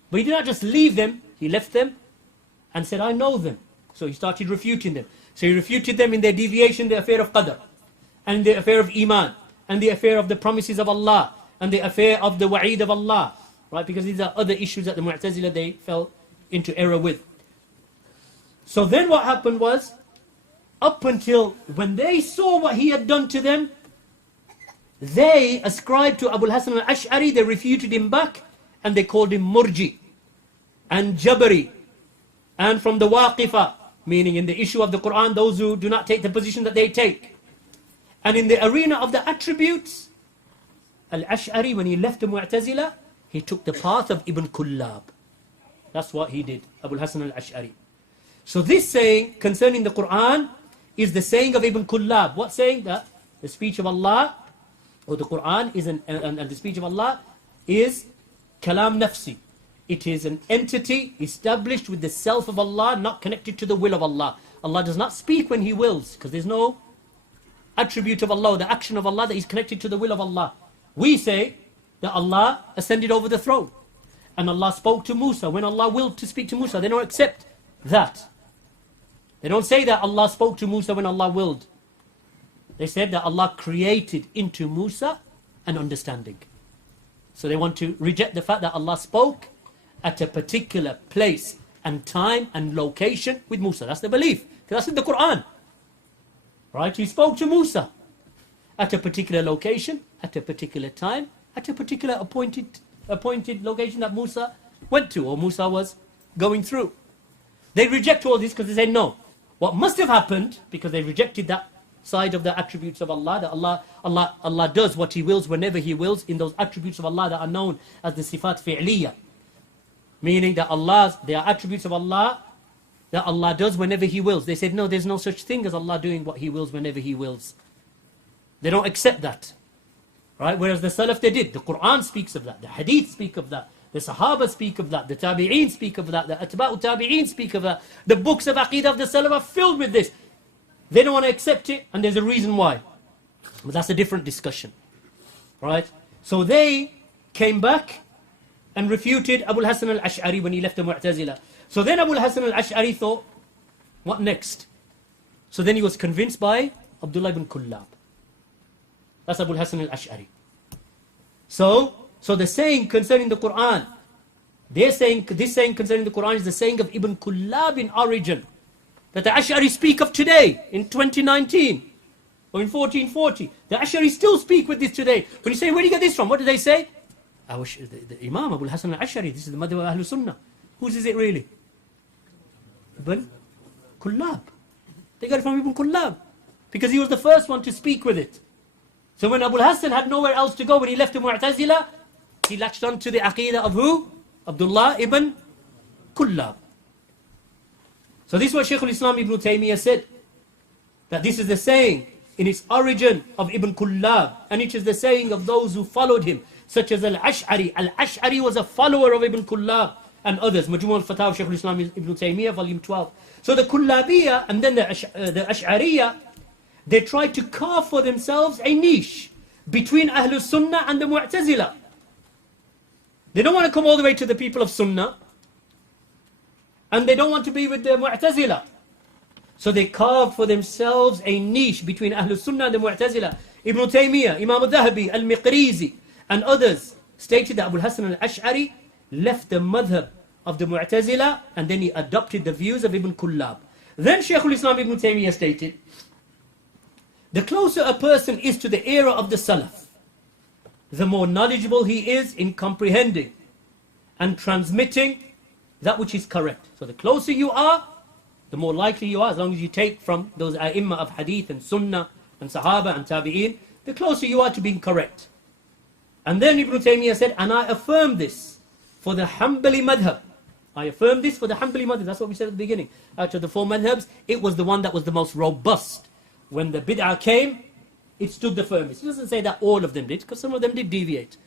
but he did not just leave them, he left them and said, I know them. So he started refuting them. So he refuted them in their deviation, the affair of qadr, and the affair of iman, and the affair of the promises of Allah, and the affair of the wa'id of Allah, right? Because these are other issues that the Mu'tazila, they fell into error with. So then what happened was, up until when they saw what he had done to them, they ascribed to Abul-Hasan al-Ash'ari, they refuted him back, and they called him Murji, and Jabari, and from the Waqifah, meaning in the issue of the Quran, those who do not take the position that they take. And in the arena of the attributes, Al-Ash'ari, when he left the Mu'tazila, he took the path of Ibn Kullab. That's what he did, Abul-Hasan al-Ash'ari. So this saying concerning the Quran is the saying of Ibn Kullab. What saying? That the speech of Allah, or the Quran, is and the speech of Allah is kalam nafsi. It is an entity established with the self of Allah, not connected to the will of Allah. Allah does not speak when He wills, because there's no attribute of Allah, the action of Allah that is connected to the will of Allah. We say that Allah ascended over the throne, and Allah spoke to Musa when Allah willed to speak to Musa. They don't accept that. They don't say that Allah spoke to Musa when Allah willed. They said that Allah created into Musa an understanding. So they want to reject the fact that Allah spoke at a particular place and time and location with Musa. That's the belief, because that's in the Quran. Right? He spoke to Musa at a particular location, at a particular time, at a particular appointed location that Musa went to, or Musa was going through. They reject all this because they say no. What must have happened, because they rejected that side of the attributes of Allah, that Allah does what He wills whenever He wills, in those attributes of Allah that are known as the sifat fi'liya, meaning that they are attributes of Allah that Allah does whenever He wills. They said no, there's no such thing as Allah doing what He wills whenever He wills. They don't accept that, right? Whereas the Salaf, they did. The Quran speaks of that, the Hadith speak of that, the Sahaba speak of that, the Tabi'een speak of that, the Atba'u Tabi'een speak of that. The books of Aqidah of the Salaf are filled with this. They don't want to accept it, and there's a reason why. But that's a different discussion, right? So they came back and refuted Abul Hasan al-Ash'ari when he left the Mu'tazila. So then Abul Hasan al-Ash'ari thought, what next? So then he was convinced by Abdullah ibn Kullab. That's Abul Hasan al-Ash'ari. So the saying concerning the Quran, this saying concerning the Quran is the saying of Ibn Kullab in origin, that the Ash'ari speak of today, in 2019, or in 1440. The Ash'ari still speak with this today. When you say, where do you get this from? What do they say? The Imam Abul Hasan al-Ash'ari, this is the Madhab of Ahlul Sunnah. Whose is it really? Ibn Kullab. They got it from Ibn Kullab, because he was the first one to speak with it. So when Abul Hasan had nowhere else to go, when he left the Mu'tazila, he latched on to the Aqidah of who? Abdullah ibn Kullab. So this is what Shaykh al-Islam Ibn Taymiyyah said, that this is the saying in its origin of Ibn Kullab, and it is the saying of those who followed him, such as Al-Ash'ari. Al-Ash'ari was a follower of Ibn Kullab and others. Majmu' al-Fatawa, Shaykh al-Islam Ibn Taymiyyah, volume 12. So the Kullabiyya and then the Ash'ariyya, they tried to carve for themselves a niche between Ahlul Sunnah and the Mu'tazila. They don't want to come all the way to the people of Sunnah, and they don't want to be with the Mu'tazila. So they carved for themselves a niche between Ahlul Sunnah and the Mu'tazila. Ibn Taymiyyah, Imam al-Dhahabi, al-Miqrizi, and others stated that Abul Hasan al-Ash'ari left the madhab of the Mu'tazila, and then he adopted the views of Ibn Kullab. Then Shaykh al-Islam Ibn Taymiyyah stated, the closer a person is to the era of the Salaf, the more knowledgeable he is in comprehending and transmitting that which is correct. So the closer you are, the more likely you are, as long as you take from those A'imma of Hadith and Sunnah and Sahaba and Tabi'een, the closer you are to being correct. And then Ibn Taymiyyah said, and I affirm this for the Hanbali madhab. I affirm this for the Hanbali madhab. That's what we said at the beginning. Out of the four madhabs, it was the one that was the most robust. When the bid'ah came, it stood the firmest. He doesn't say that all of them did, because some of them did deviate.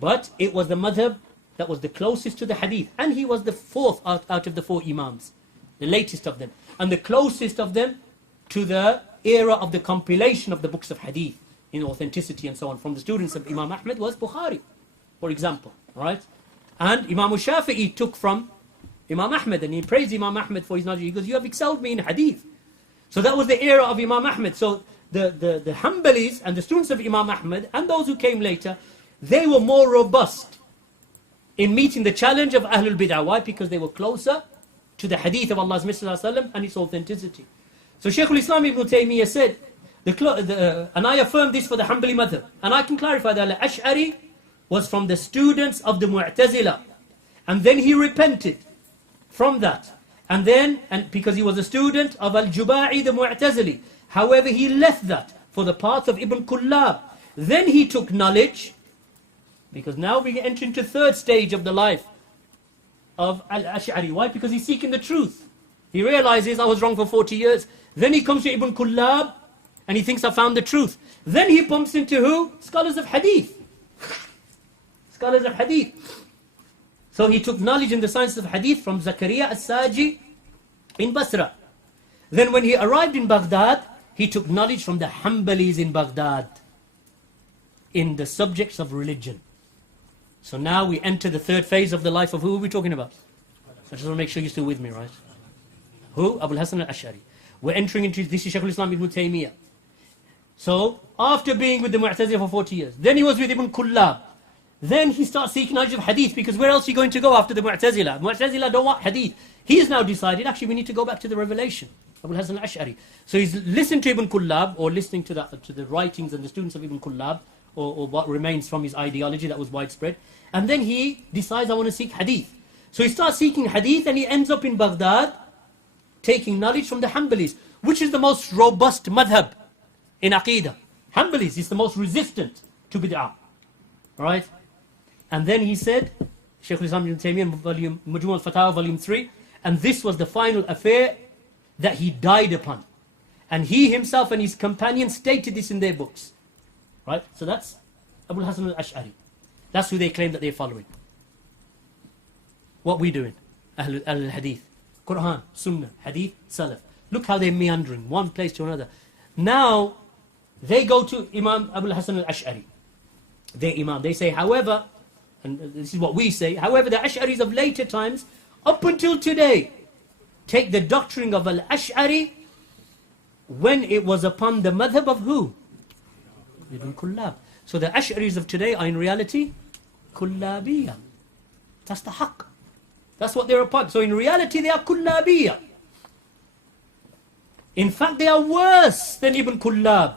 But it was the madhab that was the closest to the hadith. And he was the fourth out of the four imams, the latest of them. And the closest of them to the era of the compilation of the books of hadith, in authenticity and so on. From the students of Imam Ahmad was Bukhari, for example. Right? And Imam Shafi'i took from Imam Ahmad, and he praised Imam Ahmad for his knowledge. He goes, you have excelled me in hadith. So that was the era of Imam Ahmad. So the Hanbalis and the students of Imam Ahmad and those who came later, they were more robust in meeting the challenge of Ahlul Bid'ah. Why? Because they were closer to the hadith of Allah's Messenger and its authenticity. So Shaykh al-Islam Ibn Taymiyyah said, and I affirm this for the Hanbali madhab. And I can clarify that Al-Ash'ari was from the students of the Mu'tazila. And then he repented from that. And because he was a student of Al-Juba'i the Mu'tazili. However, he left that for the path of Ibn Kullab. Then he took knowledge, because now we enter into third stage of the life of Al-Ash'ari. Why? Because he's seeking the truth. He realizes, I was wrong for 40 years. Then he comes to Ibn Kullab, and he thinks, I found the truth. Then he bumps into who? Scholars of Hadith. Scholars of Hadith. So he took knowledge in the science of Hadith from Zakaria as-Saji in Basra. Then when he arrived in Baghdad, he took knowledge from the Hanbalis in Baghdad in the subjects of religion. So now we enter the third phase of the life of who are we talking about? I just want to make sure you're still with me, right? Who? Abul Hasan al-Ash'ari. We're entering into, this is Shaykh al-Islam Ibn Taymiyyah. So after being with the Mu'tazila for 40 years, then he was with Ibn Kullab. Then he starts seeking knowledge of hadith, because where else are you going to go after the Mu'tazila? Mu'tazila don't want hadith. He's now decided, actually we need to go back to the revelation. Abul Hasan al-Ash'ari. So he's listened to Ibn Kullab, or listening to the writings and the students of Ibn Kullab, or what remains from his ideology that was widespread. And then he decides, I want to seek hadith. So he starts seeking hadith, and he ends up in Baghdad, taking knowledge from the Hanbalis, which is the most robust madhab in Aqidah. Hanbalis is the most resistant to bid'ah. Right? And then he said, Shaykh al-Islam Ibn Taymiyyah, Majmu' al-Fatawa, volume 3, and this was the final affair that he died upon. And he himself and his companions stated this in their books. Right? So that's Abul Hasan al-Ash'ari. That's who they claim that they're following. What we doing? Ahlul al-Hadith. Quran, Sunnah, Hadith, Salaf. Look how they're meandering, one place to another. Now, they go to Imam Abul Hasan al-Ash'ari. Their Imam. They say, however, and this is what we say. However, the Ash'aris of later times, up until today, take the doctrine of Al-Ash'ari when it was upon the madhab of who? Ibn Kullab. So the Ash'aris of today are in reality Kullabiyya. That's the haqq. That's what they're upon. So in reality they are Kullabiyya. In fact, they are worse than Ibn Kullab,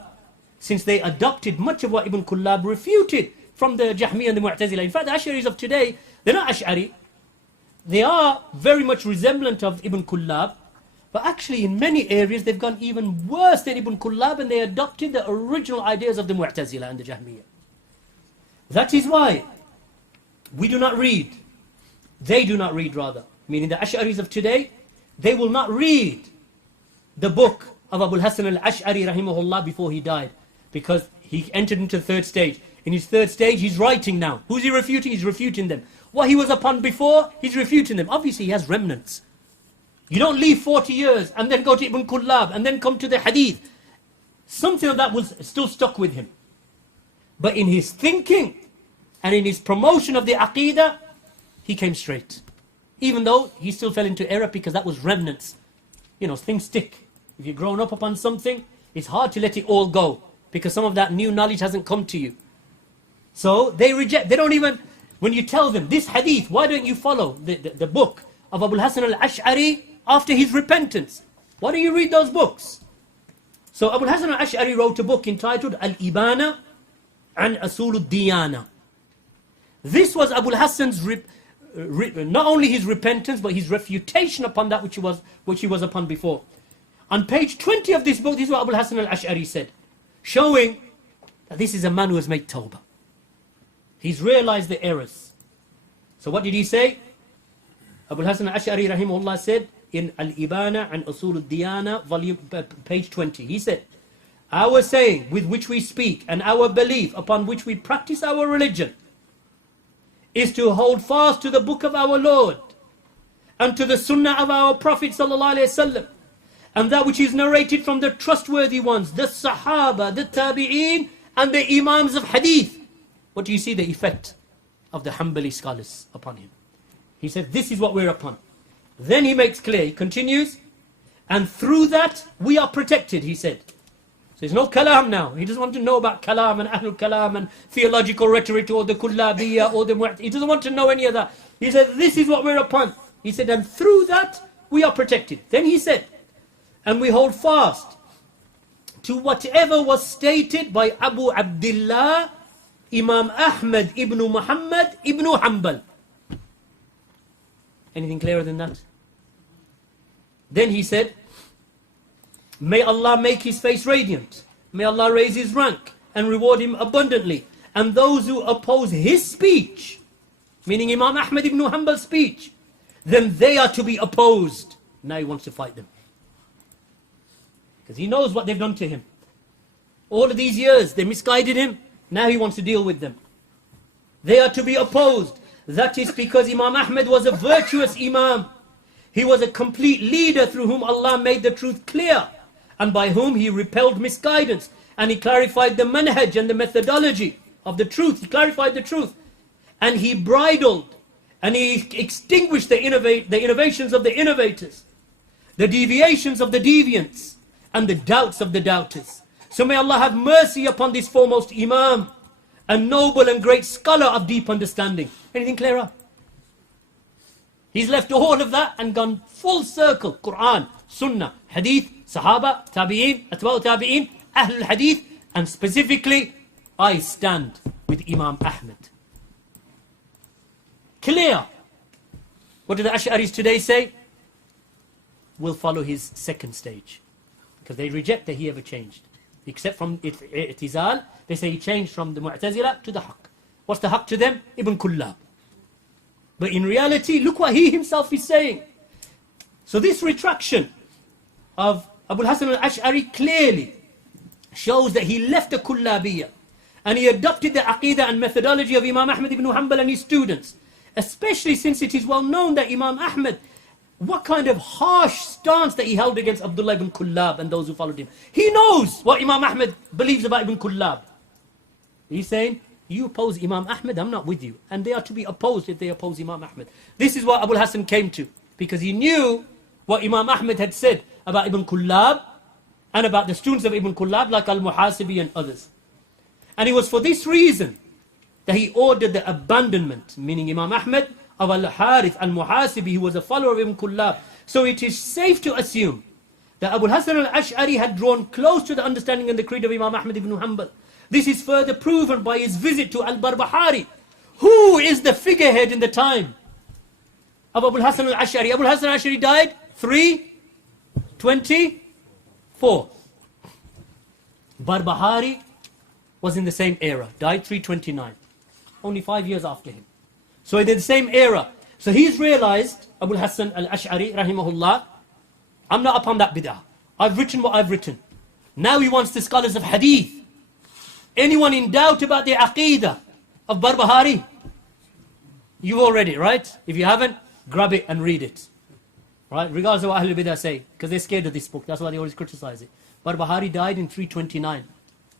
since they adopted much of what Ibn Kullab refuted from the Jahmiyyah and the Mu'tazila. In fact, the Ash'aris of today, they're not Ash'ari. They are very much resemblant of Ibn Kullab, but actually in many areas they've gone even worse than Ibn Kullab, and they adopted the original ideas of the Mu'tazila and the Jahmiyyah. That is why we do not read, they do not read rather, meaning the Ash'aris of today, they will not read the book of Abul Hasan al-Ash'ari rahimahullah before he died, because he entered into the third stage. In his third stage, he's writing now. Who's he refuting? He's refuting them. What he was upon before, he's refuting them. Obviously, he has remnants. You don't leave 40 years and then go to Ibn Kullab and then come to the hadith. Something of that was still stuck with him. But in his thinking and in his promotion of the aqeedah, he came straight. Even though he still fell into error, because that was remnants. You know, things stick. If you've grown up upon something, it's hard to let it all go, because some of that new knowledge hasn't come to you. So they reject, they don't even, when you tell them, this hadith, why don't you follow the book of Abul Hasan al-Ash'ari after his repentance? Why don't you read those books? So Abul Hasan al-Ash'ari wrote a book entitled Al-Ibana an Asul al-Diyana. This was Abul Hasan's, not only his repentance, but his refutation upon that which he was upon before. On page 20 of this book, this is what Abul Hasan al-Ash'ari said, showing that this is a man who has made tawbah. He's realized the errors. So what did he say? Abul Hasan al-Ash'ari rahimahullah said in Al-Ibana and Usul al-Diyana, page 20. He said, our saying with which we speak and our belief upon which we practice our religion is to hold fast to the book of our Lord and to the sunnah of our Prophet sallallahu alaihi wasallam, and that which is narrated from the trustworthy ones, the Sahaba, the Tabi'een, and the Imams of Hadith. What do you see the effect of the Hanbali scholars upon him? He said, this is what we're upon. Then he makes clear, he continues, and through that we are protected, he said. So there's no kalam now. He doesn't want to know about kalam and ahlul kalam and theological rhetoric or the kullabiyya or the mu'tazila. He doesn't want to know any of that. He said, this is what we're upon. He said, and through that we are protected. Then he said, and we hold fast to whatever was stated by Abu Abdullah, Imam Ahmad ibn Muhammad ibn Hanbal. Anything clearer than that? Then he said, may Allah make his face radiant. May Allah raise his rank and reward him abundantly. And those who oppose his speech, meaning Imam Ahmad ibn Hanbal's speech, then they are to be opposed. Now he wants to fight them, because he knows what they've done to him. All of these years, they misguided him. Now he wants to deal with them. They are to be opposed. That is because Imam Ahmad was a virtuous Imam. He was a complete leader through whom Allah made the truth clear, and by whom he repelled misguidance, and he clarified the manhaj and the methodology of the truth. He clarified the truth, and he bridled, and he extinguished the innovations of the innovators, the deviations of the deviants, and the doubts of the doubters. So may Allah have mercy upon this foremost Imam, a noble and great scholar of deep understanding. Anything clearer? He's left all of that and gone full circle. Quran, Sunnah, Hadith, Sahaba, Tabi'een, Atba'u Tabi'een, Ahlul Hadith, and specifically, I stand with Imam Ahmad. Clear. What do the Ash'aris today say? We'll follow his second stage, because they reject that he ever changed. Except from I'tizal, they say he changed from the Mu'tazila to the Haqq. What's the Haqq to them? Ibn Kullab. But in reality, look what he himself is saying. So this retraction of Abul Hasan al-Ash'ari clearly shows that he left the Kullabiyya and he adopted the Aqidah and methodology of Imam Ahmad ibn Hanbal and his students. Especially since it is well known that Imam Ahmad, what kind of harsh stance that he held against Abdullah ibn Kullab and those who followed him. He knows what Imam Ahmad believes about Ibn Kullab. He's saying, You oppose Imam Ahmed, I'm not with you. And they are to be opposed if they oppose Imam Ahmed. This is what Abu al-Hasan came to. Because he knew what Imam Ahmed had said about Ibn Kullab and about the students of Ibn Kullab like Al-Muhasibi and others. And it was for this reason that he ordered the abandonment, meaning Imam Ahmed, of Al-Harith Al-Muhasibi, who was a follower of Ibn Kullab. So it is safe to assume that Abu al-Hasan al-Ash'ari had drawn close to the understanding and the creed of Imam Ahmed ibn Hanbal. This is further proven by his visit to Al-Barbahari. Who is the figurehead in the time of Abu al-Hasan al-Ash'ari? Abu al-Hasan al-Ash'ari died 324. Barbahari was in the same era, died 329. Only 5 years after him. So in the same era. So he's realized, Abu al-Hasan al-Ash'ari, rahimahullah, I'm not upon that bid'ah. I've written what I've written. Now he wants the scholars of hadith. Anyone in doubt about the aqidah of Barbahari? You've all read it, right? If you haven't, grab it and read it. Right? Regardless of what Ahlul Bidah say. Because they're scared of this book. That's why they always criticize it. Barbahari died in 329.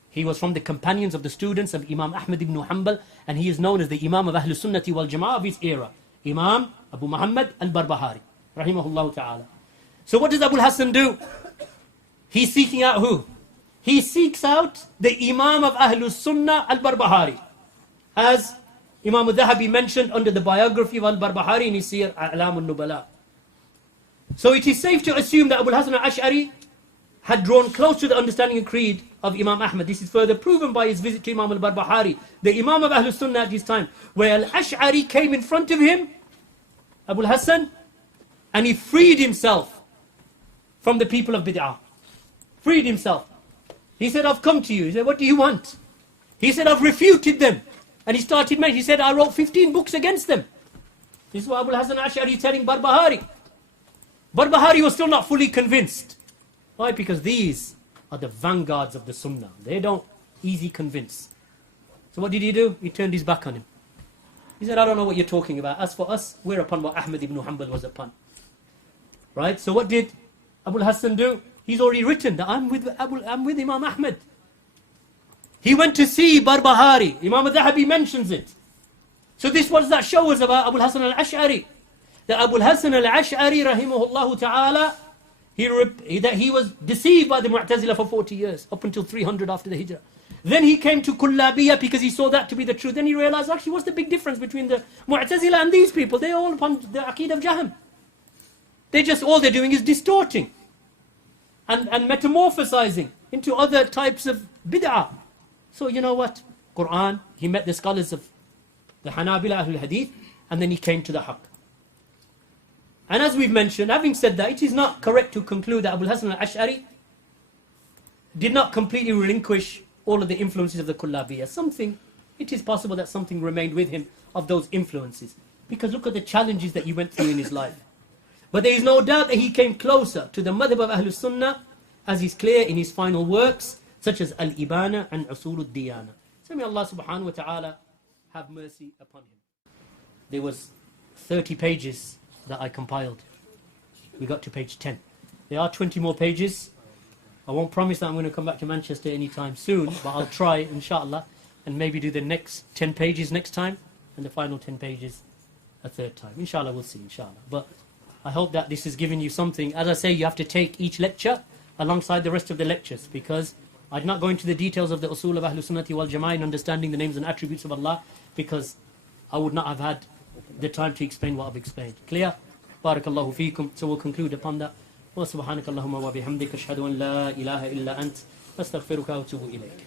He was from the companions of the students of Imam Ahmed ibn Hanbal. And he is known as the Imam of Ahlul Sunnati wal Jama'ah of his era. Imam Abu Muhammad al-Barbahari. Rahimahullah ta'ala. So what does Abu al-Hasan do? He's seeking out who? He seeks out the Imam of Ahlul Sunnah al-Barbahari. As Imam al-Dhahabi mentioned under the biography of al-Barbahari in his Siyar A'lam al-Nubala. So it is safe to assume that Abu al-Hasan al-Ash'ari had drawn close to the understanding and creed of Imam Ahmad. This is further proven by his visit to Imam al-Barbahari, the Imam of Ahlul Sunnah at his time, where al-Ash'ari came in front of him, Abu al-Hasan, and he freed himself from the people of bid'ah. Freed himself. He said, I've come to you. He said, what do you want? He said, I've refuted them. And he started mentioning, he said, I wrote 15 books against them. This is what Abu al-Hasan al-Ash'ari is telling Barbahari. Barbahari was still not fully convinced. Why? Because these are the vanguards of the Sunnah. They don't easy convince. So what did he do? He turned his back on him. He said, I don't know what you're talking about. As for us, we're upon what Ahmad ibn Hanbal was upon. Right? So what did Abu al-Hasan do? He's already written that I'm with Imam Ahmad. He went to see Barbahari. Imam al-Dhahabi mentions it. So this was that show us about Abu al-Hasan al-Ash'ari. That Abu al-Hasan al-Ash'ari, rahimahullah ta'ala, that he was deceived by the Mu'tazila for 40 years, up until 300 after the Hijrah. Then he came to Kullabiyah because he saw that to be the truth. Then he realized, actually, what's the big difference between the Mu'tazila and these people? They're all upon the Aqeedah of Jahm. All they're doing is distorting and metamorphosizing into other types of bid'ah. So you know what? Quran, he met the scholars of the Hanabila Ahlul Hadith, and then he came to the Haqq. And as we've mentioned, having said that, it is not correct to conclude that Abu al-Hasan al-Ash'ari did not completely relinquish all of the influences of the Kullabiyah. It is possible that something remained with him of those influences. Because look at the challenges that he went through in his life. But there is no doubt that he came closer to the madhab of Ahlul Sunnah, as is clear in his final works, such as Al-Ibana and Usul al-Diyana. So may Allah subhanahu wa ta'ala have mercy upon him. There was 30 pages that I compiled. We got to page 10. There are 20 more pages. I won't promise that I'm going to come back to Manchester anytime soon, but I'll try, inshallah, and maybe do the next 10 pages next time, and the final 10 pages a third time. Inshallah, we'll see, inshallah. But I hope that this has given you something. As I say, you have to take each lecture alongside the rest of the lectures, because I did not go into the details of the usul of Ahlul Sunnati wal Jama'ah in understanding the names and attributes of Allah, because I would not have had the time to explain what I've explained. Clear? Barakallahu feekum. So we'll conclude upon that. Wa subhanakallahumma wa bihamdika ashhadu an la ilaha illa ant astaghfiruka wa atubu ilayk.